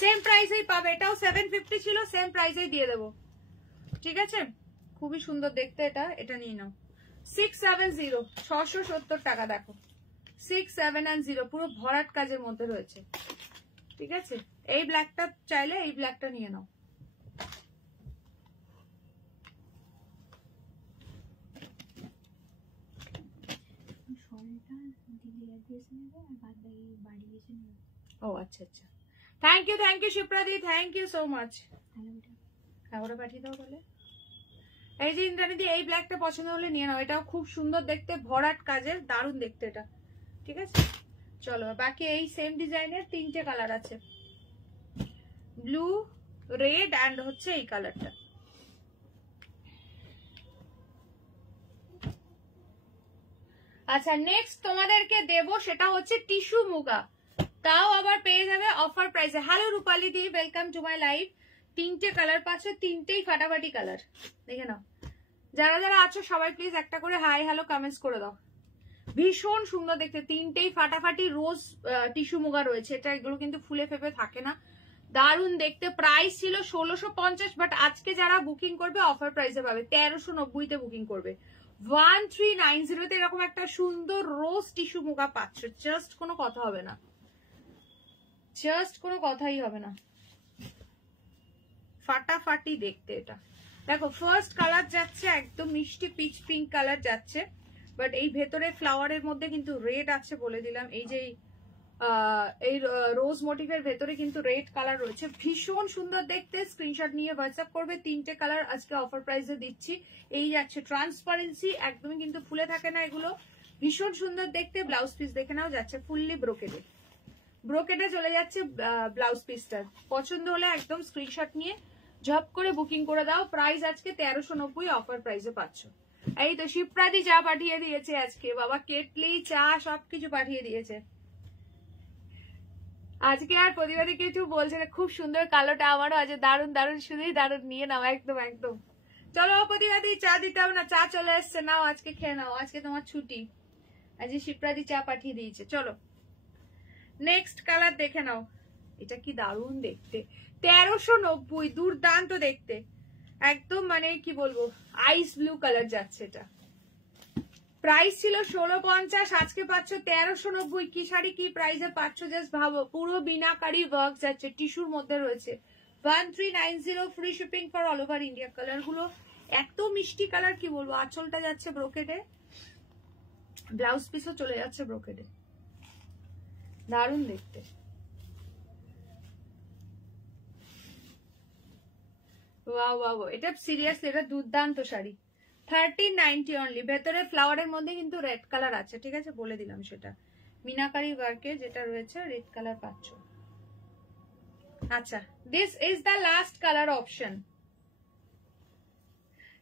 সেম প্রাইসেই পাবে, এটাও 750 ছিল, সেম প্রাইসেই দিয়ে দেবো, ঠিক আছে? খুবই সুন্দর দেখতে এটা, এটা নিয়ে নাও। 670, 670 টাকা, দেখো 670, পুরো ভরাট কাজের মধ্যে রয়েছে, ঠিক আছে? এই ব্ল্যাকটা চাইলে এই ব্ল্যাকটা নিয়ে নাও। ও আচ্ছা আচ্ছা, থ্যাংক ইউ শিপ্রাদি, থ্যাংক ইউ সো মাচ। ওটা পাঠিয়ে দাও বলে। এই যে ইন্দ্রাণীদি, এই ব্ল্যাকটা পছন্দ হলে নিয়ে নাও, এটাও খুব সুন্দর দেখতে, ভরাট কাজের, দারুণ দেখতে এটা, ঠিক আছে? চলো বাকি এই সেম ডিজাইনের তিনটে কালার আছে, ব্লু, রেড অ্যান্ড হচ্ছে এই কালারটা। আচ্ছা নেক্সট তোমাদেরকে দেব, সেটা হচ্ছে টিস্যু মুগা, তাও আবার পেয়ে যাবে অফার প্রাইসে। Hello Rupali the, welcome to my live. তিনটে কালার পাচ্ছ, তিনটেই ফাটাফাটি কালার, দেখে নাও। যারা যারা আছো সবাই প্লিজ একটা করে হাই হ্যালো কমেন্টস করে দাও। ভীষণ সুন্দর দেখতে, তিনটেই ফাটাফাটি রোজ টিস্যু মুগা রয়েছে, এটা এগুলো কিন্তু ফুলে ফেপে থাকে না, দারুণ দেখতে। প্রাইস ছিল 1650, বাট আজকে যারা বুকিং করবে অফার প্রাইসে পাবে, 1390 বুকিং করবে। 1390 এরকম একটা সুন্দর রোজ টিস্যু মুগা পাচ্ছ, জাস্ট কোনো কথা হবে না, জাস্ট কোনো কথাই হবে না, ফাটাফাটি দেখতে এটা। দেখো ফার্স্ট কালার যাচ্ছে একদম মিষ্টি পিচ পিঙ্ক কালার যাচ্ছে, বাট এই ভেতরে ফ্লাওয়ারের মধ্যে কিন্তু রেড আছে বলে দিলাম, এই যে এই রোজ মোটিভের ভেতরে কিন্তু রেড কালার রয়েছে, ভীষণ সুন্দর দেখতে। স্ক্রিনশট নিয়ে হোয়াটসঅ্যাপ করবে, তিনটে কালার আজকে অফার প্রাইসে দিচ্ছি। এই যাচ্ছে ট্রান্সপারেন্সি, একদমই কিন্তু ফুলে থাকে না এগুলো, ভীষণ সুন্দর দেখতে। ব্লাউজ পিস দেখে নাও, যাচ্ছে ফুললি ব্রোকেডে, ব্রোকেডে চলে যাচ্ছে ব্লাউজ পিসটা। পছন্দ হলে একদম স্ক্রিনশট নিয়ে ঝপ করে বুকিং করে দাও। প্রাইস আজকে 1390 অফার প্রাইসে পাচ্ছ। এই তো শিপ্রাদি চা পাঠিয়ে দিয়েছে আজকে, বাবা কেটলি চা সবকিছু পাঠিয়ে দিয়েছে আজকে। আর প্রতিবাদী কিছু বলছে না, খুব সুন্দর কালোটা, আমারও আছে, দারুণ দারুণ, শুধুই দারুণ, নিয়ে নাও একদম একদম। চলো প্রতিবাদী চা দিতে হবে না, চা চলে এসছে, নাও আজকে খেয়ে নাও, আজকে তোমার ছুটি। আজকে শিপ্রাদি চা পাঠিয়ে দিয়েছে। চলো নেক্সট কালার দেখে নাও, এটা কি দারুণ দেখতে, 1390, দুর্দান্ত দেখতে একদম, মানে কি বলবো, আইস ব্লু কালার যাচ্ছে এটা। প্রাইস ছিল 1650, আজকে পাচ্ছ 1390। কি শাড়ি কি প্রাইসে পাচ্ছ জাস্ট ভাবো, পুরো বিনাকারি ওয়ার্ক যাচ্ছে, টিস্যুর মধ্যে রয়েছে। 1390, free shipping for all over India. Colour গুলো এত মিষ্টি কালার, কি বলবো। আঁচলটা যাচ্ছে ব্রোকেডে, ব্লাউজ পিসও চলে যাচ্ছে ব্রোকেডে, দারুণ দেখতে। ওয়াও ওয়াও, এটা সিরিয়াসলি এটা দুর্দান্ত শাড়ি। 1390 অনলি। ভেতরে ফ্লাওয়ারের মধ্যে কিন্তু রেড কালার আছে, ঠিক আছে, বলে দিলাম সেটা। মিনাকারি ওয়ার্কে যেটা রয়েছে রেড কালার পাচ্ছ। আচ্ছা this is the last colour option.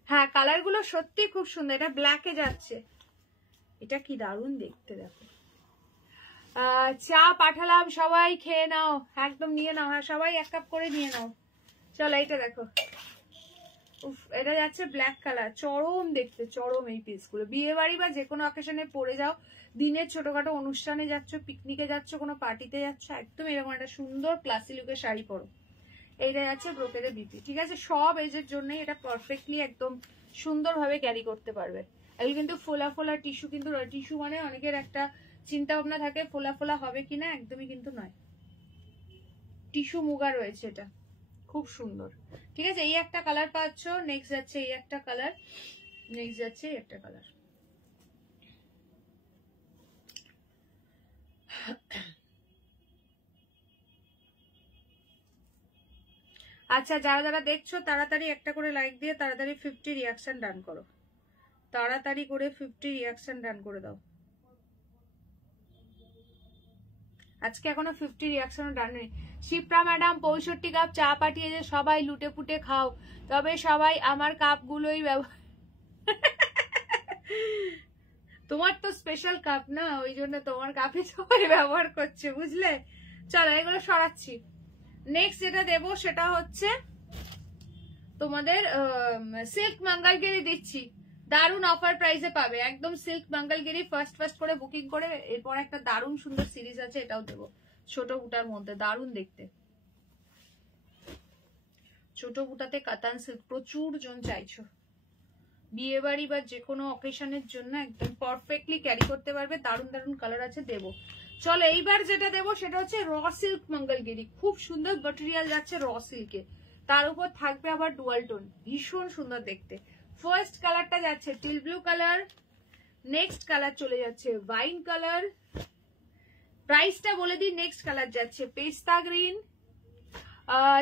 হ্যাঁ কালার গুলো সত্যি খুব সুন্দর, এটা ব্ল্যাকে যাচ্ছে, এটা কি দারুণ দেখতে। দেখো চা পাঠালাম, সবাই খেয়ে নাও, একদম নিয়ে নাও, হ্যাঁ সবাই এক কাপ করে নিয়ে নাও। চলো এইটা দেখো, উফ এটা যাচ্ছে ব্ল্যাক কালার, চরম দেখতে, চরম। এই পিসগুলো বিয়ে বাড়ি বা যে কোনো অকেশনে পরে যাও, দিনের ছোটখাটো অনুষ্ঠানে যাচ্ছ, পিকনিকে যাচ্ছ, কোনো পার্টিতে যাচ্ছ, একদম এরকম একটা সুন্দর ক্লাসি লুকের শাড়ি পরো। এইটা যাচ্ছে ব্রোকেডে বিপি, ঠিক আছে, সব এজের জন্যই এটা পারফেক্টলি একদম সুন্দরভাবে ক্যারি করতে পারবে। এগুলো কিন্তু ফোলা ফোলা টিস্যু, কিন্তু টিস্যু মানে অনেকের একটা চিন্তা ভাবনা থাকে ফোলা ফোলা হবে কিনা, একদমই কিন্তু নয়, টিস্যু মুগা রয়েছে এটা, খুব সুন্দর, ঠিক আছে। এই একটা কালার পাচ্ছ, নেক্সট যাচ্ছে এই একটা কালার, নেক্সট যাচ্ছে এই একটা কালার। আচ্ছা যারা যারা দেখছো তাড়াতাড়ি একটা করে লাইক দিয়ে তাড়াতাড়ি 50 রিয়াকশন ডান করো, তাড়াতাড়ি করে 50 রিয়াকশন ডান করে দাও। আজকে এখনো 50 রিয়াকশনও ডান নেই। শিপ্রা ম্যাডাম 65 কাপ চা পাঠিয়েছে, সবাই লুটে পুটে খাও, তবে সবাই আমার কাপগুলোই ব্যবহার। তোমার তো স্পেশাল কাপ না, ওই জন্য তোমার কাপই সবাই ব্যবহার করছে, বুঝলে? চলো এগুলো সরাচ্ছি। নেক্সট যেটা দেবো সেটা হচ্ছে তোমাদের সিল্ক মঙ্গলগিরি দিচ্ছি, দারুন অফার প্রাইসে পাবে একদম। সিল্ক মঙ্গলগিরি ফার্স্ট করে বুকিং করে, এরপর একটা দারুন সুন্দর সিরিজ আছে, এটাও দেবো ছোট বুটার মধ্যে, দারুন দেখতে। ছোট বুটাতে কাতান সিল্ক প্রচুর জন চাইছো, বিয়ে বাড়ি বা যে কোনো অকেশনের জন্য একদম পারফেক্টলি ক্যারি করতে পারবে, দারুন দারুন কালার আছে, দেবো। চলো এইবার যেটা দেবো সেটা হচ্ছে র সিল্ক মঙ্গলগিরি, খুব সুন্দর ম্যাটেরিয়াল যাচ্ছে র সিল্কে, তার উপর থাকবে আবার ডুয়াল টোন, ভীষণ সুন্দর দেখতে। ফার্স্ট কালারটা যাচ্ছে teal blue colour, next colour চলে যাচ্ছে ওয়াইন কালার, প্রাইসটা বলে দিই, নেক্সট কালার যাচ্ছে পেস্তা গ্রিন।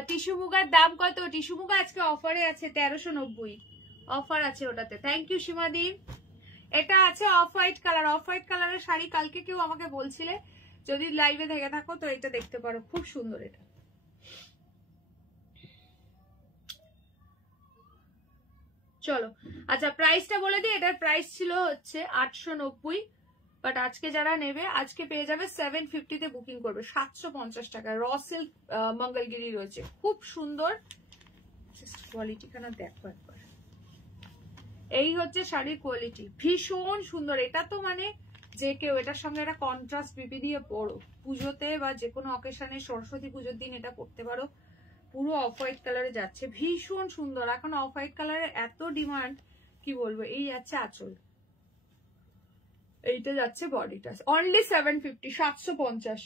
টিস্যু মুগার দাম কত? টিস্যু মুগা আজকে অফারে আছে 1390, অফার আছে ওটাতে। থ্যাংক ইউ সীমাদি। এটা আছে off white colour, off white কালারের শাড়ি কালকে কেউ আমাকে বলছিলে, যদি লাইভে দেখে থাকো তো এটা দেখতে পারো, খুব সুন্দর এটা। চলো আচ্ছা প্রাইসটা বলে দিই, এটার প্রাইস ছিল হচ্ছে 890, বাট আজকে যারা নেবে আজকে পেয়ে যাবে 750-তে বুকিং করবে, 750 টাকা। র সিল্ক মঙ্গলগিরি রয়েছে, খুব সুন্দর কোয়ালিটিখানা দেখো একবার, এই হচ্ছে শাড়ির কোয়ালিটি, ভীষণ সুন্দর। এটা তো মানে যে কেউ এটার সঙ্গে একটা কন্ট্রাস্ট বিপি দিয়ে পরো, পুজোতে বা যে কোনো অকেশনে, সরস্বতী পুজোর দিন এটা পরতে পারো। পুরো অফ হোয়াইট কালারে যাচ্ছে, ভীষণ সুন্দর। এখন অফ হোয়াইট কালারের এত ডিমান্ড, কি বলবো। এই যাচ্ছে আঁচল, এইটা যাচ্ছে বডিটা, অনলি 750, 750।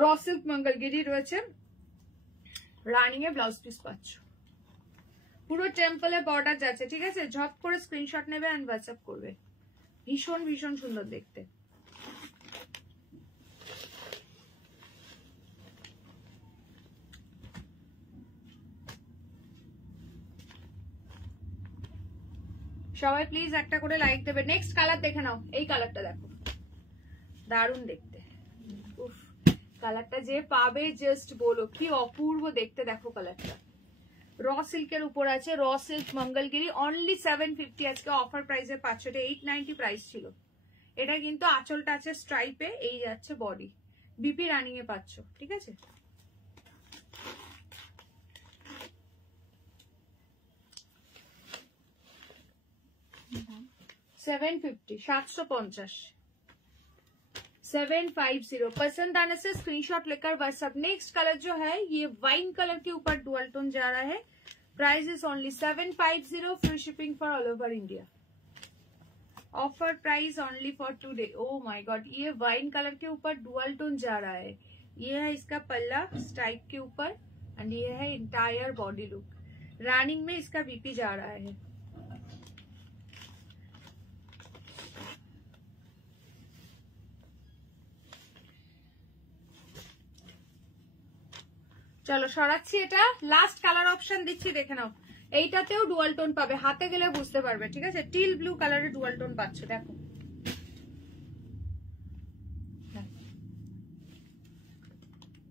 র সিল্ক মঙ্গলগিরি রয়েছে, রানিং এ ব্লাউজ পিস পাচ্ছ, পুরো টেম্পলে বর্ডার যাচ্ছে, ঠিক আছে? ঝপ করে স্ক্রিনশট নেবে এন্ড হোয়াটসঅ্যাপ করবে, ভীষণ ভীষণ সুন্দর দেখতে। সবাই প্লিজ একটা করে লাইক দেবে। নেক্সট কালার দেখে নাও, এই কালারটা দেখো, দারুণ দেখতে। উফ, কালারটা যে পাবে জাস্ট বলো কি অপূর্ব দেখতে, দেখো কালারটা। র সিল্কের উপর আছে, র সিল্ক মঙ্গলগিরি, অনলি 750 আজকে অফার প্রাইসে পাচ্ছ। এটা 890 প্রাইস ছিল। এটা কিন্তু আঁচলটা আছে স্ট্রাইপে, এই যাচ্ছে বডি, বিপি রানিং এ পাচ্ছ, ঠিক আছে? $750, 750, 750। पसंद आने से स्क्रीनशॉट लेकर व्हाट्सएप। नेक्स्ट कलर जो है ये वाइन कलर के ऊपर डुअल टोन जा रहा है, price is only 750, free shipping for all over India. Offer price only for today. Oh my God, ये वाइन कलर के ऊपर डुअल टोन जा रहा है, ये है इसका पल्ला स्ट्राइप के ऊपर, एंड ये है इंटायर बॉडी लुक, रनिंग में इसका बीपी जा रहा है। চলো সরাচ্ছি, এটা লাস্ট কালার অপশন দিচ্ছি, দেখে নাও। এইটাতেও ডুয়াল টোন পাবে, হাতে গেলে বুঝতে পারবে, ঠিক আছে? টিল ব্লু কালারের ডুয়াল টোন পাচ্ছে, দেখো।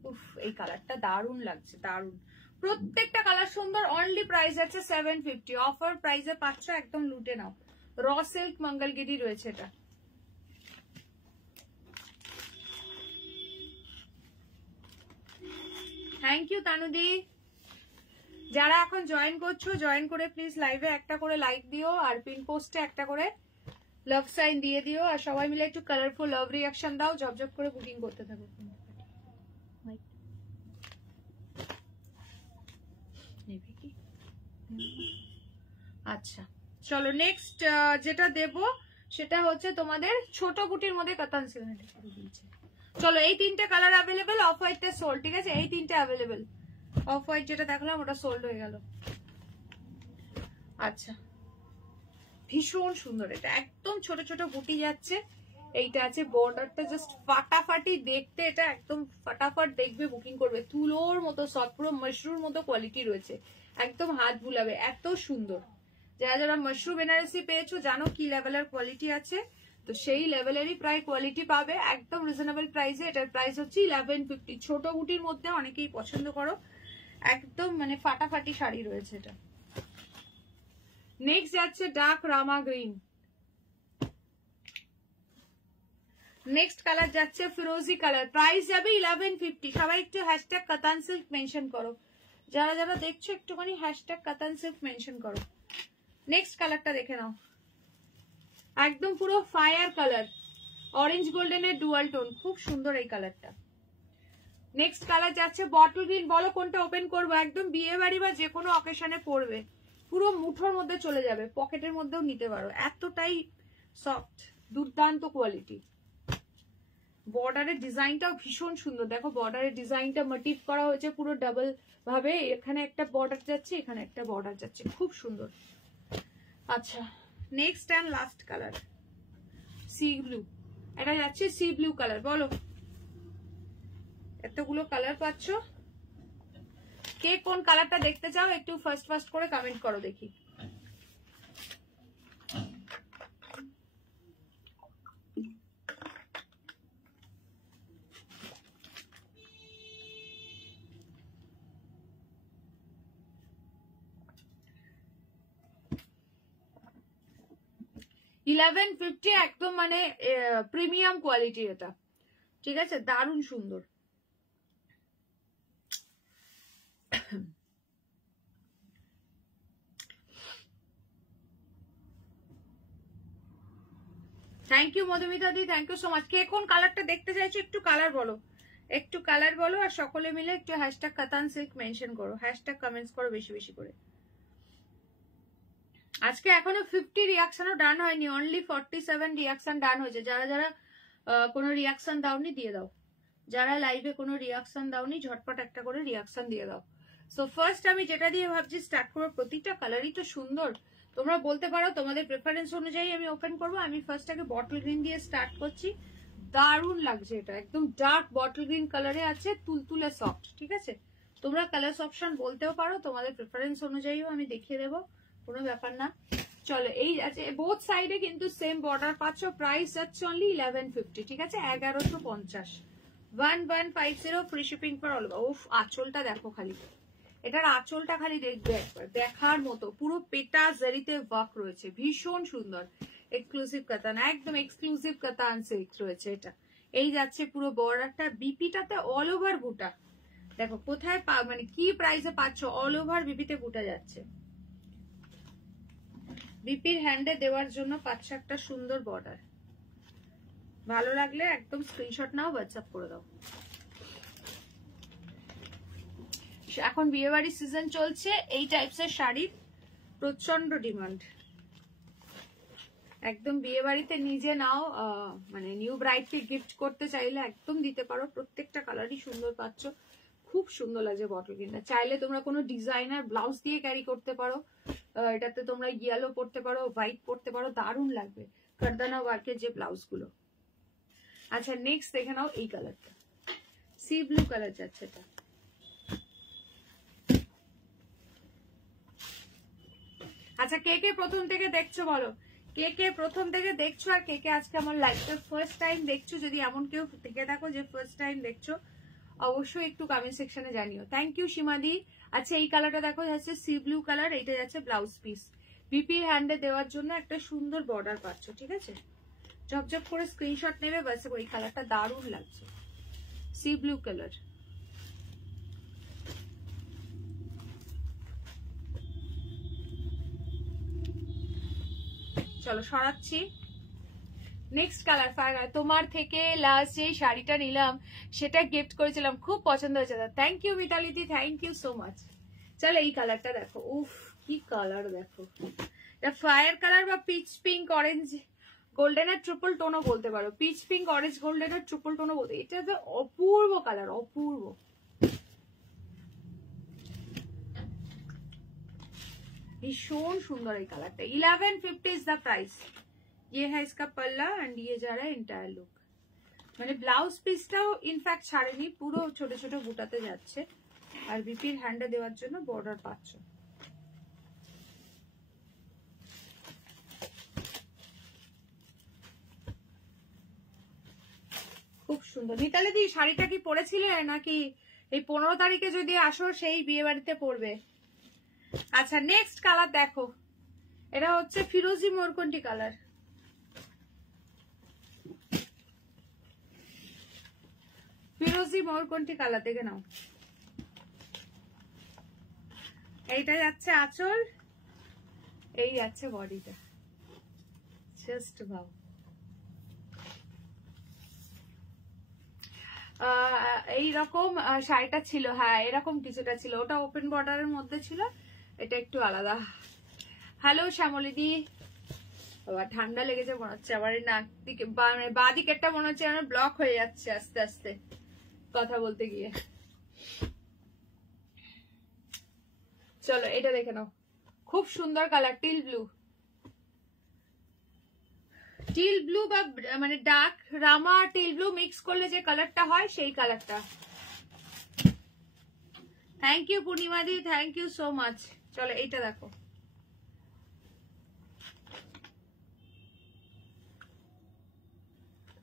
উফ, এই কালারটা দারুণ লাগছে, দারুণ। প্রত্যেকটা কালার সুন্দর। অনলি প্রাইস আছে 750, অফার প্রাইসে পাচ্ছ, একদম লুটে নাও। র সিল্ক মঙ্গলগিরি রয়েছে এটা। থ্যাংক ইউ তানুদি। যারা এখন জয়েন করছো, জয়েন করে প্লিজ লাইভে একটা করে লাইক দিও, আর পিন পোস্টে একটা করে লাভ সাইন দিয়ে দিও, আর সবাই মিলে একটু কালারফুল লাভ রিঅ্যাকশন দাও, জব করে বুকিং করতে থাকো। আচ্ছা চলো নেক্সট যেটা দেব সেটা হচ্ছে তোমাদের ছোট বুটির মধ্যে কাতান সিল্ক। চলো এই তিনটে কালার অ্যাভেলেবেল, অফ হোয়াইটটা সোল্ড, ঠিক আছে? এই তিনটে অ্যাভেলেবেল, অফ হোয়াইট যেটা দেখলাম ওটা সোল্ড হয়ে গেল। আচ্ছা, ভীষণ সুন্দর, এটা একদম ছোট ছোট বুটি যাচ্ছে, এইটা আছে বর্ডারটা জাস্ট ফাটাফাটি দেখতে, এটা একদম ফাটাফাট দেখবে, বুকিং করবে। তুলোর মতো সফট, পুরো মাশরুমের মতো কোয়ালিটি রয়েছে, একদম হাত বুলাবে, এত সুন্দর। যারা যারা মাশরুম বেনারসি পেয়েছো জানো কি লেভেলের কোয়ালিটি আছে, তো সেই লেভেলেরই প্রায় কোয়ালিটি পাবে একদম রিজনেবল প্রাইসে। এটার প্রাইস হচ্ছে 1150। ছোট বুটির মধ্যে অনেকেই পছন্দ করো, একদম মানে ফাটাফাটি শাড়ি রয়েছে এটা। নেক্সট যাচ্ছে ডার্ক রামা গ্রিন। নেক্সট কালার যাচ্ছে ফিরোজি কালার, প্রাইস যাবে 1150। সবাই একটু হ্যাশট্যাগ কাতান সিল্ক মেনশন করো, যারা যারা দেখছো একটুখানি হ্যাশট্যাগ কাতান সিল্ক মেনশন করো। নেক্সট কালারটা দেখে নাও, একদম পুরো ফায়ার কালার, অরেঞ্জ গোল্ডেনের ডুয়াল টোন, খুব সুন্দর এই কালারটা। নেক্সট কালার যাচ্ছে বটল গ্রিন। বলো কোনটা ওপেন করবো? একদম বিয়ে বাড়ি বা যে কোনো অকেশনে পরবে, পুরো মুঠোর মধ্যে চলে যাবে, পকেটের মধ্যেও নিতে পারো, এতটাই সফট, দুর্দান্ত কোয়ালিটি। বর্ডারের ডিজাইনটাও ভীষণ সুন্দর, দেখো বর্ডারের ডিজাইনটা মোটিভ করা হয়েছে পুরো ডাবল ভাবে, এখানে একটা বর্ডার যাচ্ছে, এখানে একটা বর্ডার যাচ্ছে, খুব সুন্দর। আচ্ছা next and last colour sea blue, এটা যাচ্ছে সি ব্লু কালার। বলো এতগুলো কালার পাচ্ছ, কে কোন কালারটা দেখতে চাও একটু ফার্স্ট করে কমেন্ট করো দেখি। $1150 একদম মানে প্রিমিয়াম কোয়ালিটি এটা, ঠিক আছে, দারুণ সুন্দর। Thank you Madhumita di, thank you so much. কে কোন কালারটা দেখতে চাইছো একটু কালার বলো, একটু কালার বলো, আর সকলে মিলে একটু হ্যাশট্যাগ কাতান সিল্ক মেনশন করো, হ্যাশট্যাগ কমেন্টস করো বেশি বেশি করে। আজকে এখনো 50 রিয়াকশনও ডান হয়নি, অনলি 47 রিয়াকশন ডান হয়েছে। যারা যারা কোনো রিয়াকশন দাওনি দিয়ে দাও, যারা লাইভে কোনো রিয়াকশন দাওনি ঝটপট একটা করে রিয়াকশন দিয়ে দাও। সো ফার্স্ট আমি যেটা দিয়ে ভাবছি স্টার্ট করবো, প্রতিটা কালারই তো সুন্দর, তোমরা বলতে পারো তোমাদের প্রেফারেন্স অনুযায়ী আমি ওপেন করবো। আমি ফার্স্ট আগে বটল গ্রিন দিয়ে স্টার্ট করছি, দারুণ লাগছে এটা, একদম ডার্ক বটল গ্রিন কালারে আছে, তুলতুলে সফট, ঠিক আছে। তোমরা কালার অপশন বলতেও পারো, তোমাদের প্রেফারেন্স অনুযায়ীও আমি দেখিয়ে দেবো, কোনো ব্যাপার না। চলো এই আছে, বোথ সাইডে কিন্তু সেম বর্ডার পাচ্ছ, প্রাইস যাচ্ছে অনলি 1150, ঠিক আছে, 1150, 1150 free shipping for all over. উফ আঁচলটা দেখো খালি, এটার আঁচলটা খালি দেখবে একবার, দেখার মতো, পুরো পেটা জারিতে ওয়ার্ক রয়েছে, ভীষণ সুন্দর, এক্সক্লুসিভ কাতান, একদম এক্সক্লুসিভ কাতান সিল্ক রয়েছে এটা। এই যাচ্ছে পুরো বর্ডারটা, বিপিটাতে অল ওভার বুটা, দেখো কোথায় মানে কি প্রাইসে পাচ্ছ, অল ওভার বিপিতে বুটা যাচ্ছে। বিপির হ্যান্ডে দেওয়ার জন্য পাচ্ছ একটা সুন্দর বর্ডার। ভালো লাগলে একদম স্ক্রিনশট নাও, হোয়াটসঅ্যাপ করে দাও। এখন বিয়ে বাড়ির সিজন চলছে, এই টাইপসের শাড়ির প্রচন্ড ডিমান্ড। একদম বিয়ে বাড়িতে নিজে নাও, মানে নিউ ব্রাইডকে গিফট করতে চাইলে একদম দিতে পারো, প্রত্যেকটা কালারই সুন্দর পাচ্ছ, খুব সুন্দর লাগছে বটল গ্রিনটা। চাইলে তোমরা কোনো ডিজাইনার ব্লাউজ দিয়ে ক্যারি করতে পারো, এটাতে তোমরা ইয়েলো পরতে পারো, হোয়াইট পরতে পারো, দারুণ লাগবে কারদানা ওয়ার্কের যে ব্লাউজ গুলো। আচ্ছা নেক্সট দেখে নাও এই কালারটা, সি ব্লু কালার যাচ্ছে এটা। আচ্ছা কে কে প্রথম থেকে দেখছো বলো, কে কে প্রথম থেকে দেখছো, আর কে কে আজকে আমার লাইভটা ফার্স্ট টাইম দেখছো। যদি এমন কেউ থেকে থাকো যে ফার্স্ট টাইম দেখছো, অবশ্যই একটু কমেন্ট সেকশনে জানিও। থ্যাংক ইউ সীমাদি। আচ্ছা এই কালারটা দেখো যাচ্ছে সি ব্লু কালার, এইটা যাচ্ছে ব্লাউজ পিস, বিপির হ্যান্ডে দেওয়ার জন্য একটা সুন্দর বর্ডার পাচ্ছ, ঠিক আছে। ঝপঝপ করে স্ক্রিনশট নেবে, বাস ওই কালারটা দারুণ লাগছে, সি ব্লু কালার। চলো সরাচ্ছি। নেক্সট কালার ফায়ার, তোমার থেকে লাস্ট যে শাড়িটা নিলাম সেটা গিফট করেছিলাম, খুব পছন্দ হয়েছে। থ্যাংক ইউ মিতালিদি, থ্যাংক ইউ সো মাচ। চলো এই কালারটা দেখো, উফ কি কালার দেখো, এটা ফায়ার কালার বা পিচ পিঙ্ক অরেঞ্জ গোল্ডেনের ট্রিপল টোনও বলতে পারো, পিচ পিঙ্ক অরেঞ্জ গোল্ডেনের ট্রিপল টোনও বলতে, এটা তো অপূর্ব কালার, অপূর্ব। ভীষণ সুন্দর এই কালারটা। 1150 इज द प्राइस। ये है इसका पल्ला एंड ये जा रहा है एंटायर लुक। মানে ব্লাউজ পিসটাও ইনফ্যাক্ট ছাড়েনি, পুরো ছোট ছোট বুটাতে যাচ্ছে, আর বিপির হ্যান্ডে দেওয়ার জন্য বর্ডার পাচ্ছ। সুন্দর। মিতালি দি শাড়িটা কি পরেছিলে নাকি এই 15 তারিখে যদি আসো সেই বিয়ে বাড়িতে পরবে? আচ্ছা নেক্সট কালার দেখো, এটা হচ্ছে ফিরোজি মোরকন্টি কালার। ফিরোজি মোরকন্টি কালার দেখে নাও। এইটা যাচ্ছে আঁচল, এই যাচ্ছে বডিটা, জাস্ট ভাও। এইরকম শাড়িটা ছিল, হ্যাঁ এরকম কিছুটা ছিল, ওটা ওপেন বর্ডারের মধ্যে ছিল, এটা একটু আলাদা। হ্যালো শ্যামলিদি, আবার ঠান্ডা লেগেছে মনে হচ্ছে, আবার নাক দিকে বাঁ দিকেরটা মনে হচ্ছে আমার ব্লক হয়ে যাচ্ছে আস্তে আস্তে কথা বলতে গিয়ে। চলো এটা দেখে নাও, খুব সুন্দর colour, teal blue. Teal blue বা মানে ডার্ক রামা টিল ব্লু মিক্স করলে যে কালারটা হয় সেই কালারটা। Thank you Purnima di, thank you so much. চলো এইটা দেখো,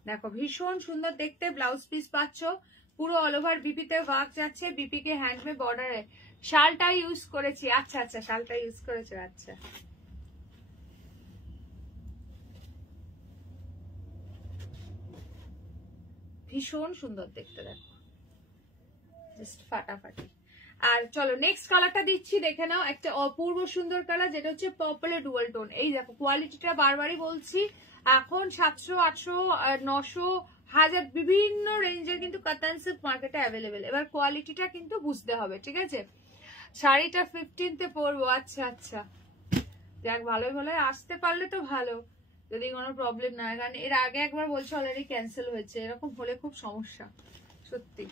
দেখো ভীষণ সুন্দর দেখতে। ব্লাউজ পিস পাচ্ছ পুরো অল ওভার, বিপিতে ওয়ার্ক যাচ্ছে, বিপি কে হ্যান্ডমেড বর্ডারে। শালটা ইউজ করেছি, আচ্ছা আচ্ছা শালটা ইউজ করেছো, আচ্ছা ভীষণ সুন্দর দেখতে, দেখো জাস্ট ফাটাফাটি। আর চলো নেক্সট কালারটা দিচ্ছি, দেখে নাও, একটা অপূর্ব সুন্দর কালার, যেটা হচ্ছে পার্পলের ডুয়াল টোন। এই দেখো কোয়ালিটিটা বারবারই বলছি, এখন 700, 800, 900, 1000 বিভিন্ন রেঞ্জের কিন্তু কাতান সিল্ক মার্কেটে অ্যাভেলেবেল। এবার কোয়ালিটিটা কিন্তু বুঝতে হবে, ঠিক আছে? শাড়িটা 15তে পরবো, আচ্ছা আচ্ছা দেখ, ভালোই ভালো আসতে পারলে তো ভালো, যদি কোনো প্রবলেম না হয়, কারণ এর আগে একবার বলছে অলরেডি ক্যান্সেল হয়েছে, এরকম হলে খুব সমস্যা সত্যি।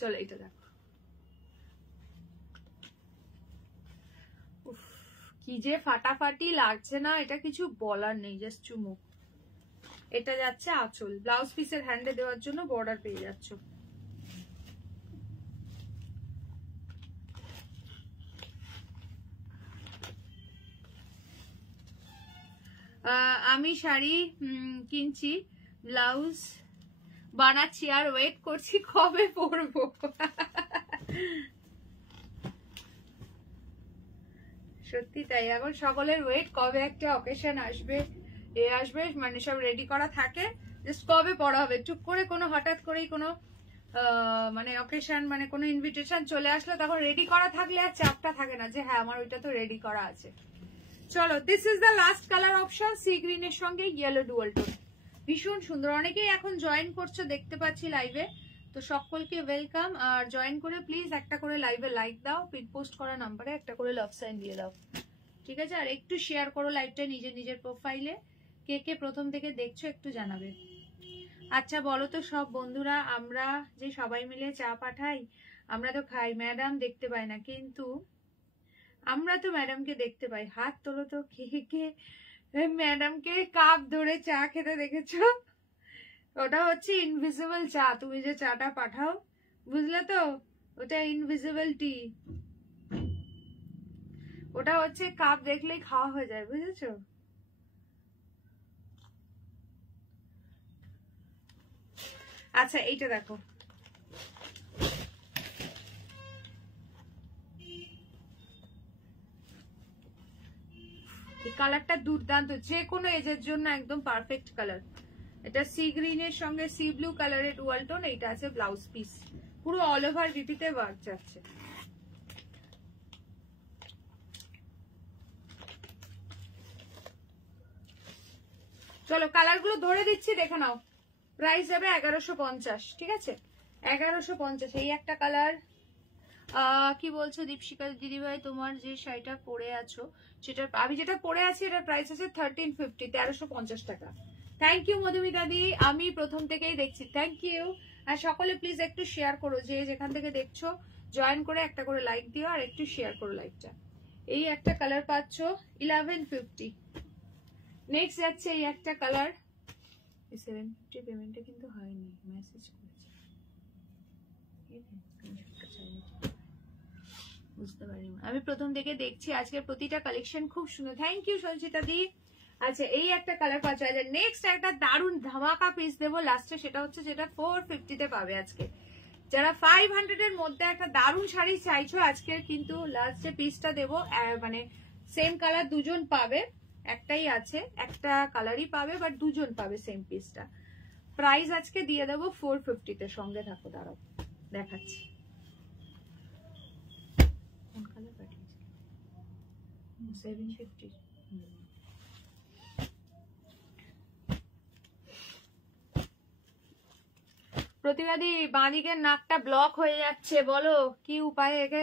চলো এটা দেখো, কি যে ফাটাফাটি লাগছে না, এটা কিছু বলার নেই, জাস্ট চুমু। এটা যাচ্ছে আঁচল, ব্লাউজ পিসের হ্যান্ডে দেওয়ার জন্য বর্ডার পেয়ে যাচ্ছ। আমি শাড়ি কিনছি, ব্লাউজ বানাচ্ছি, আর ওয়েট করছি কবে পরবো। সত্যি তাই, এখন সকলের ওয়েট কবে একটা অকেশন আসবে, এ আসবে, মানে সব রেডি করা থাকে, জাস্ট কবে পড়া হবে। চুপ করে কোনো হঠাৎ করেই কোনো মানে অকেশন, মানে কোনো ইনভিটেশন চলে আসলো, তখন রেডি করা থাকলে আর চাপটা থাকে না যে হ্যাঁ আমার ওইটা তো রেডি করা আছে। চলো this is the last colour option, sea গ্রিনের সঙ্গে ইয়েলো ডুয়াল টোন, ভীষণ সুন্দর। অনেকেই এখন জয়েন করছো দেখতে পাচ্ছি লাইভে, তো সকলকে ওয়েলকাম। আর জয়েন করে প্লিজ একটা করে লাইভে লাইক দাও, পিন পোস্ট করা নাম্বারে একটা করে লাভ সাইন দিয়ে দাও, ঠিক আছে? আর একটু শেয়ার করো লাইভটা নিজের নিজের প্রোফাইলে, কে কে প্রথম থেকে দেখছো একটু জানাবে। আচ্ছা বলো তো সব বন্ধুরা, আমরা যে সবাই মিলে চা পাঠাই, আমরা তো খাই, ম্যাডাম দেখতে পাই না, কিন্তু আমরা তো ম্যাডামকে দেখতে পাই। হাত তোলো তো, কে কে ম্যাডামকে কাপ ধরে চা খেতে দেখেছো? ওটা হচ্ছে ইনভিজিবল চা, তুমি যে চাটা পাঠাও, বুঝলে তো, ওটা ইনভিজিবল টি, ওটা হচ্ছে কাপ দেখলেই খাওয়া হয়ে যায়, বুঝেছো? আচ্ছা এইটা দেখো, এই কালারটা দুর্দান্ত, যে কোনো এজের জন্য একদম পারফেক্ট কালার। এটা সি গ্রিনের সঙ্গে সি ব্লু কালারের ডুয়াল টোন, এইটা আছে ব্লাউজ পিস, পুরো অল ওভার বিপিতে ওয়ার্ক যাচ্ছে। চলো কালার গুলো ধরে দিচ্ছি, দেখে নাও। প্রাইস যাবে 1150, ঠিক আছে? 1150। এই একটা কালার, কি বলছো দীপশিকা দিদিভাই, তোমার যে শাড়িটা পরে আছো সেটা, আমি যেটা পরে আছি এটার প্রাইস আছে 1350, 1350 টাকা। থ্যাংক ইউ মধুমিতা দি, আমি প্রথম থেকেই দেখছি, থ্যাংক ইউ। আর সকলে প্লিজ একটু শেয়ার করো, যে যেখান থেকে দেখছো জয়েন করে একটা করে লাইক দিও, আর একটু শেয়ার করো লাইকটা। এই একটা কালার পাচ্ছ 1150। নেক্সট যাচ্ছে এই একটা কালার, 750 পেমেন্টটা কিন্তু হয়নি, মেসেজ করেছি, বুঝতে পারিনি, আমি প্রথম থেকে দেখছি। আজকের প্রতিটা কালেকশন খুব সুন্দর, থ্যাংক ইউ সঞ্চিতা দি। আচ্ছা এই একটা কালার পাচ্ছ। আচ্ছা নেক্সট একটা দারুন ধামাকা পিস দেবো লাস্টে, সেটা হচ্ছে যেটা 450 তে পাবে আজকে। যারা 500 এর মধ্যে একটা দারুন শাড়ি চাইছো আজকের কিন্তু লাস্টে পিসটা দেবো, মানে সেম কালার দুজন পাবে, একটাই আছে, একটা কালারই পাবে বাট দুজন পাবে সেম পিসটা। প্রাইস আজকে দিয়ে দেবো 450 তে, সঙ্গে থাকো, দাঁড়াও দেখাচ্ছি। কোন কালার পাঠিয়েছে? 750। প্রতিবাদী বাঁদিকের নাকটা ব্লক হয়ে যাচ্ছে, বলো কি উপায়ে একে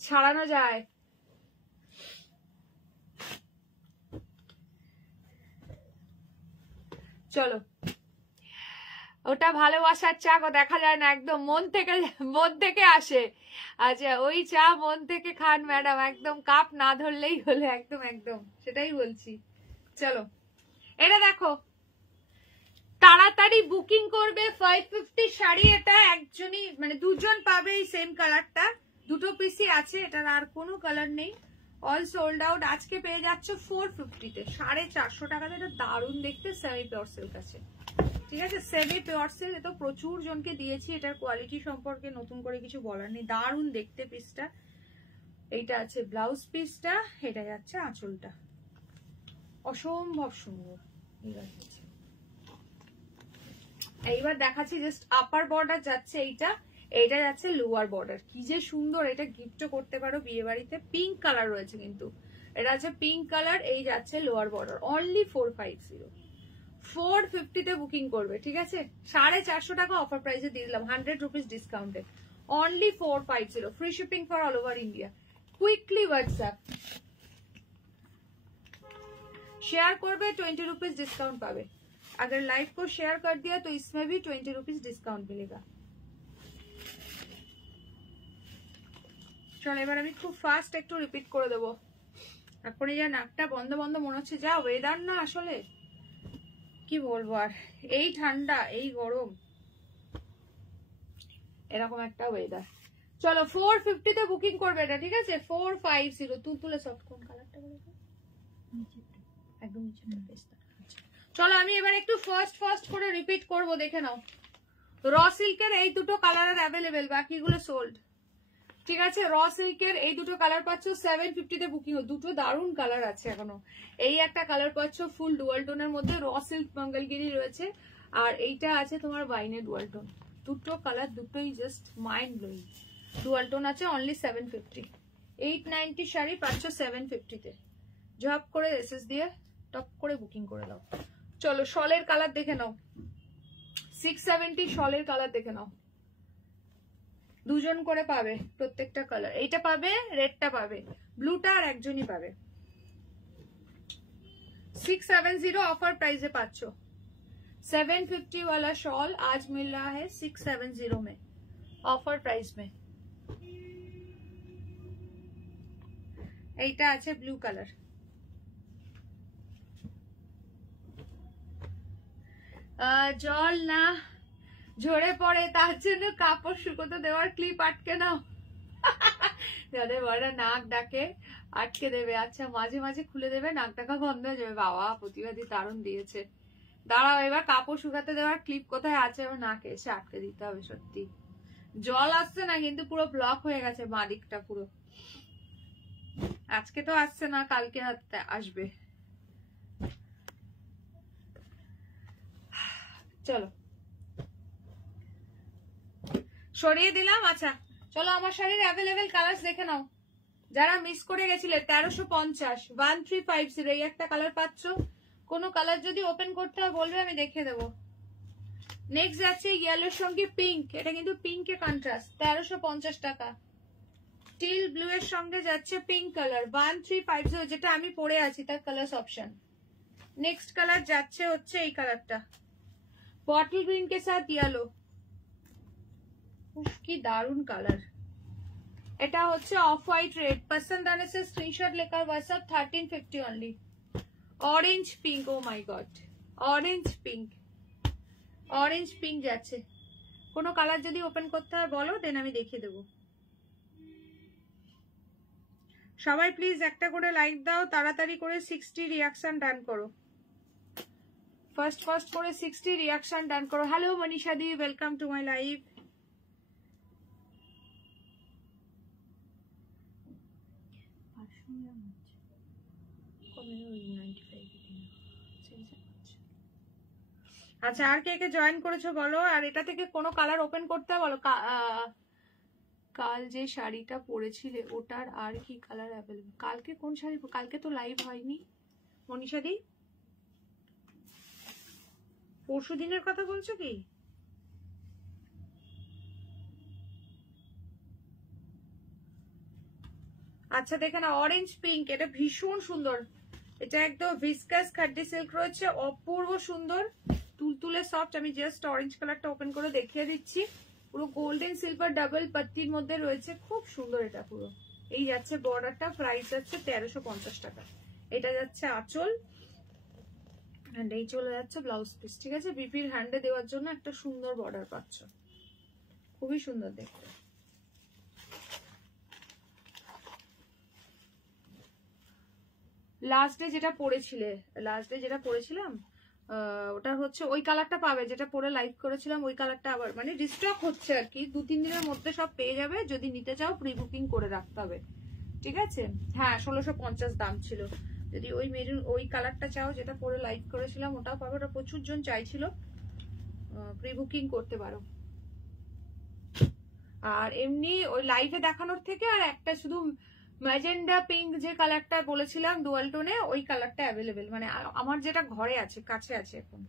ছাড়ানো যায়? চলো, ওটা ভালোবাসার চা গো, দেখা যায় না, একদম মন থেকে আসে। আচ্ছা ওই চা মন থেকে খান ম্যাডাম, একদম কাপ না ধরলেই হলো, একদম একদম সেটাই বলছি। চলো এটা দেখো, তাড়াতাড়ি বুকিং করবে 550 শাড়ি। এটা একজনই মানে দুজন পাবে এই সেম কালারটা, দুটো পিসই আছে, এটার আর কোনো কালার নেই, অল সোল্ড আউট। আজকে পেয়ে যাচ্ছ 450 তে, 450 টাকাতে। এটা দারুণ দেখতে, সেমি পিওর সিল্ক আছে, ঠিক আছে, সেমি পিওর সিল্ক। এটা প্রচুর জনকে দিয়েছি, এটার কোয়ালিটি সম্পর্কে নতুন করে কিছু বলার নেই, দারুণ দেখতে পিসটা। এইটা আছে ব্লাউজ পিসটা, এটা যাচ্ছে আঁচলটা, অসম্ভব সুন্দর। এইবার দেখাচ্ছি জাস্ট আপার বর্ডার যাচ্ছে এইটা, এইটা যাচ্ছে লোয়ার বর্ডার। কি যে সুন্দর, এটা গিফটও করতে পারো বিয়ে বাড়িতে। পিঙ্ক কালার রয়েছে কিন্তু, এটা আছে পিঙ্ক কালার। এই যাচ্ছে লোয়ার বর্ডার, অনলি 450, 450 তে বুকিং করবে, ঠিক আছে। 450 টাকা অফার প্রাইসে দিয়ে দিলাম, 100 রুপিস ডিসকাউন্টে, only 450, free shipping for all over India. Quickly WhatsApp share করবে, 20 रुपीज डिस्काउंट पावे। अगर लाइव को शेयर कर दिया तो इसमें भी 20 रुपीज डिस्काउंट मिलेगा। চলো এবার আমি খুব ফাস্ট একটু রিপিট করে দেবো, এখন এই নাকটা বন্ধ বন্ধ মনে হচ্ছে, যা ওয়েদার না আসলে কি বলবো আর, এই ঠান্ডা এই গরম এরকম একটা ওয়েদার। চলো 450 তে বুকিং করবে এটা, ঠিক আছে, 450। তুলে সব কোন কালারটা বলবো, একদম নিচেটা পেস্তা। চলো আমি এবার একটু ফাস্ট করে রিপিট করব, দেখে নাও। র সিল্কের এই দুটো কালার অ্যাভেলেবেল, বাকিগুলো সোল্ড, ঠিক আছে। র সিল্কের এই দুটো কালার পাচ্ছ 750 তে বুকিং, দুটো দারুণ কালার আছে এখনো। এই একটা কালার পাচ্ছ ফুল ডুয়াল টোনের মধ্যে, র সিল্ক মঙ্গলগিরি রয়েছে, আর এইটা আছে তোমার ওয়াইনের ডুয়াল টোন। দুটো কালার দুটোই just mind blowing. Dual tone আছে অনলি 750, 890 শাড়ি পাচ্ছ 750 তে। ঝপ করে এসএস দিয়ে টপ করে বুকিং করে দাও। চলো শলের কালার দেখে নাও, 670 শলের কালার দেখে নাও, দুজন করে পাবে প্রত্যেকটা কালার। এইটা পাবে, রেডটা পাবে, ব্লুটা আর একজনই পাবে। 670 ऑफर प्राइस है पाँच 750 वाला शॉल आज मिल रहा है 670 में, ऑफर प्राइस में। এইটা আছে ব্লু কালার। জল না ঝরে পড়ে তার জন্য কাপড় শুকোতে দেওয়ার ক্লিপ আটকে নাও। যাদের বড় নাক ডাকে আটকে দেবে, আচ্ছা মাঝে মাঝে খুলে দেবে, নাক ডাকা বন্ধ হয়ে যাবে। বাবা প্রতিবাদী দারুণ দিয়েছে। দাঁড়াও এবার কাপড় শুকাতে দেওয়ার ক্লিপ কোথায় আছে, আমার নাকে এসে আটকে দিতে হবে। সত্যি জল আসছে না কিন্তু পুরো ব্লক হয়ে গেছে বাঁ দিকটা পুরো। আজকে তো আসছে না, কালকে আসবে। চলো সরিয়ে দিলাম। আচ্ছা চলো আমার শাড়ির অ্যাভেলেবেল কালার দেখে নাও, যারা মিস করে গেছিলে। 1350 1350 এই একটা কালার পাচ্ছ। কোনো কালার যদি ওপেন করতে হয় বলবে, আমি দেখিয়ে দেবো। নেক্সট যাচ্ছে ইয়েলোর সঙ্গে পিঙ্ক, এটা কিন্তু পিঙ্কে কন্ট্রাস্ট, 1350 টাকা। টিল ব্লু এর সঙ্গে যাচ্ছে পিঙ্ক কালার, 1350, যেটা আমি পরে আছি তার কালার অপশন। নেক্সট কালার যাচ্ছে হচ্ছে এই কালারটা, বটল গ্রিন কে সাথ ইয়েলো, কি দারুন কালার। এটা হচ্ছে অফ হোয়াইট রেড। पसंद आने से स्क्रीनशॉट लेकर WhatsApp 1350 only. Orange pink, oh my God, orange pink, orange pink যাচ্ছে। কোনো কালার যদি ওপেন করতে হয় বলো, দেন আমি দেখিয়ে দেবো। সবাই প্লিজ একটা করে লাইক দাও, তাড়াতাড়ি করে 60 রিঅ্যাকশন ডান করো। ফার্স্ট করে 60 রিয়াকশন ডান করো। Hello Manisha the, welcome to my live. আচ্ছা আর কে কে জয়েন করেছো বলো। আর এটা থেকে কোনো কালার ওপেন করতে বলো। কাল যে শাড়িটা পরেছিলে ওটার আর কি কালার অ্যাভেলেবল? কালকে কোন শাড়ি? কালকে তো লাইভ হয়নি মনীষা দি, পরশু দিনের কথা বলছো কি? আচ্ছা দেখে না, অরেঞ্জ পিঙ্ক, এটা ভীষণ সুন্দর। এটা একদম ভিসকাস খাড্ডি সিল্ক রয়েছে, অপূর্ব সুন্দর, তুলতুলে সফট। আমি জাস্ট অরেঞ্জ কালারটা ওপেন করে দেখিয়ে দিচ্ছি। পুরো গোল্ডেন সিলভার ডাবল পাত্তির মধ্যে রয়েছে, খুব সুন্দর এটা পুরো। এই যাচ্ছে বর্ডারটা, প্রাইস যাচ্ছে 1350 টাকা। এটা যাচ্ছে আঁচল, এন্ড এই চলে যাচ্ছে ব্লাউজ পিস। ঠিক আছে, বিপির হ্যান্ডে দেওয়ার জন্য একটা সুন্দর বর্ডার পাচ্ছ, খুবই সুন্দর দেখতে। লাস্ট ডে যেটা পরেছিলাম ওটা হচ্ছে ওই কালারটা পাবে যেটা পরে লাইভ করেছিলাম। ওই কালারটা আবার মানে রিস্টক হচ্ছে আর কি, 2-3 দিনের মধ্যে সব পেয়ে যাবে। যদি নিতে চাও প্রি বুকিং করে রাখতে হবে, ঠিক আছে? হ্যাঁ 1650 দাম ছিল। যদি ওই মেরুন ওই কালারটা চাও যেটা পরে লাইভ করেছিলাম ওটাও পাবে। ওটা প্রচুর জন চাইছিল, প্রি বুকিং করতে পারো। আর এমনি ওই লাইভে দেখানোর থেকে আর একটা শুধু ম্যাজেন্ডা পিঙ্ক যে কালারটা বলেছিলাম ডুয়াল টোনে, ওই কালারটা অ্যাভেলেবেল, মানে আমার যেটা ঘরে আছে, কাছে আছে এখন,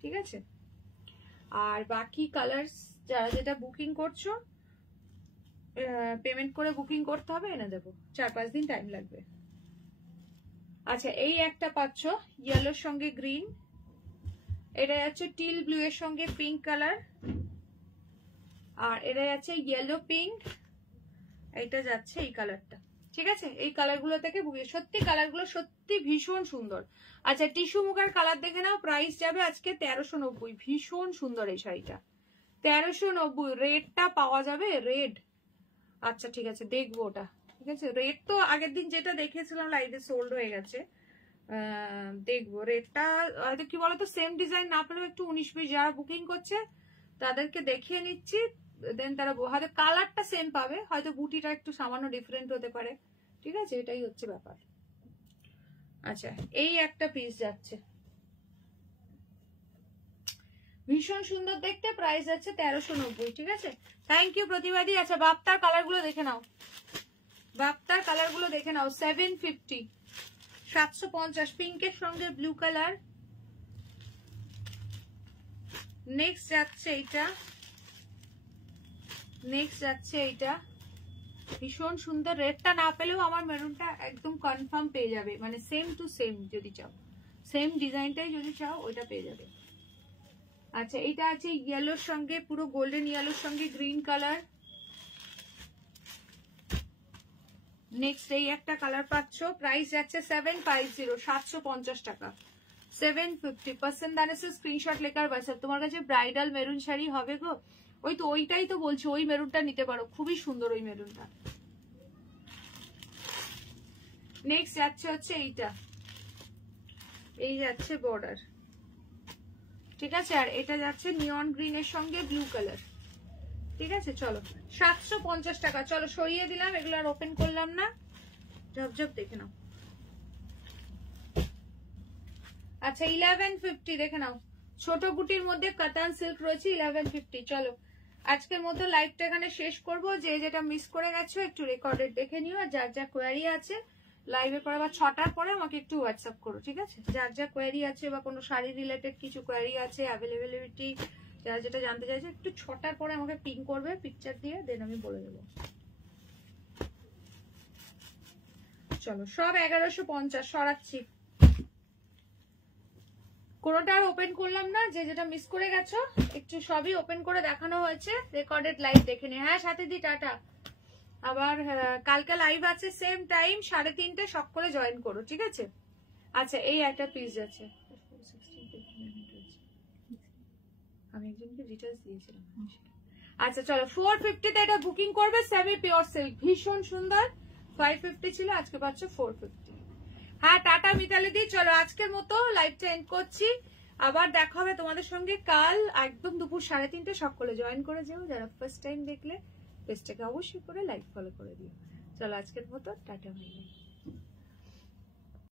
ঠিক আছে? আর বাকি কালার যারা যেটা বুকিং করছো পেমেন্ট করে বুকিং করতে হবে, এনে দেবো, 4-5 দিন টাইম লাগবে। আচ্ছা এই একটা পাচ্ছ ইয়েলোর সঙ্গে গ্রিন, এটা যাচ্ছে টিল ব্লু এর সঙ্গে পিঙ্ক কালার, আর এটা যাচ্ছে ইয়েলো পিঙ্ক, এটা যাচ্ছে এই কালারটা। ঠিক আছে, এই কালারগুলো থেকে সত্যি কালারগুলো সত্যি ভীষণ সুন্দর। আচ্ছা টিস্যু মুগার কালার দেখে নাও, প্রাইস যাবে আজকে 1390। ভীষণ সুন্দর এই শাড়িটা, 1390। রেডটা পাওয়া যাবে, রেড। আচ্ছা ঠিক আছে দেখবো ওটা, ঠিক আছে? রেড তো আগের দিন যেটা দেখেছিলাম লাইভে সোল্ড হয়ে গেছে, দেখবো রেডটা। হয়তো কি বলতো, সেম ডিজাইন না পেলেও একটু 19-20 যারা বুকিং করছে তাদেরকে দেখিয়ে নিচ্ছি, দেন তারা হয়তো কালারটা সেম পাবে, হয়তো বুটিটা একটু সামান্য ডিফারেন্ট হতে পারে, ঠিক আছে? এটাই হচ্ছে ব্যাপার। আচ্ছা এই একটা পিস যাচ্ছে, ভীষণ সুন্দর দেখতে, প্রাইস যাচ্ছে 1390। ঠিক আছে, থ্যাংক ইউ প্রতিবাদী। আচ্ছা বাপ্তার কালার গুলো দেখে নাও, বাপ্তার কালার গুলো দেখে নাও। 750, 750, পিঙ্কের সঙ্গে ব্লু কালার। নেক্সট যাচ্ছে এইটা, নেক্সট যাচ্ছে এইটা, ভীষণ সুন্দর। রেডটা না পেলেও আমার মেরুনটা একদম কনফার্ম পেয়ে যাবে, মানে সেম টু সেম যদি চাও, সেম ডিজাইনটাই যদি চাও ওইটা পেয়ে যাবে। আচ্ছা এইটা আছে ইয়েলোর সঙ্গে, পুরো গোল্ডেন ইয়েলোর সঙ্গে গ্রিন কালার। নেক্সট এই একটা কালার পাচ্ছ, প্রাইস যাচ্ছে 750, 750 টাকা। 750% দানেছে স্ক্রিনশট লেখার হোয়াটসঅ্যাপ। তোমার কাছে ব্রাইডাল মেরুন শাড়ি হবে গো? ওই তো ওইটাই তো বলছি, ওই মেরুনটা নিতে পারো, খুবই সুন্দর ওই মেরুনটা। নেক্সট যাচ্ছে হচ্ছে এইটা, এই যাচ্ছে বর্ডার, ঠিক আছে? আর এটা যাচ্ছে নিয়ন গ্রিন এর সঙ্গে ব্লু কালার। ঠিক আছে চলো 750 টাকা। চলো সরিয়ে দিলাম, এগুলো আর ওপেন করলাম না, ঝপঝপ দেখে নাও। আচ্ছা 1150 দেখে নাও, ছোট বুটির মধ্যে কাতান সিল্ক রয়েছে 1150। চলো আজকের মতো লাইভটা এখানে শেষ করব। যে যেটা মিস করে গেছো একটু রেকর্ডেড দেখে নিও, আর যার যা কোয়ারি আছে লাইভের পরে বা 6টার পরে আমাকে একটু হোয়াটসঅ্যাপ করো, ঠিক আছে? যার যা কোয়ারি আছে বা কোনো শাড়ি রিলেটেড কিছু কোয়ারি আছে, অ্যাভেলেবিলিটি যারা যেটা জানতে চাইছে, একটু 6টার পরে আমাকে পিং করবে পিকচার দিয়ে, দেন আমি বলে দেবো। চলো সব 1150 সরাচ্ছি, কোনোটা আর ওপেন করলাম না। যে যেটা মিস করে গেছো একটু সবই ওপেন করে দেখানো হয়েছে, রেকর্ডেড লাইভ দেখে নিও। হ্যাঁ সাথে দি টাটা। আবার কালকে লাইভ আছে সেম টাইম 3:30, শখ করে জয়েন করো, ঠিক আছে? আচ্ছা এই একটা পিস আছে, আমি একজনকে ডিটেইলস দিয়েছিলাম। আচ্ছা চলো 450 তে এটা বুকিং করবে, সেমি পিওর সিল্ক, ভীষণ সুন্দর। 550 ছিল, আজকে পাচ্ছ 450। হ্যাঁ টাটা মিতালি দি। চলো আজকের মতো লাইভটা এন্ড করছি। আবার দেখা হবে তোমাদের সঙ্গে কাল একদম দুপুর 3:30 সকলে জয়েন করে যাও। যারা ফার্স্ট টাইম দেখলে পেজটাকে অবশ্যই করে লাইক ফলো করে দিও। চলো আজকের মতো টাটা, বাই বাই।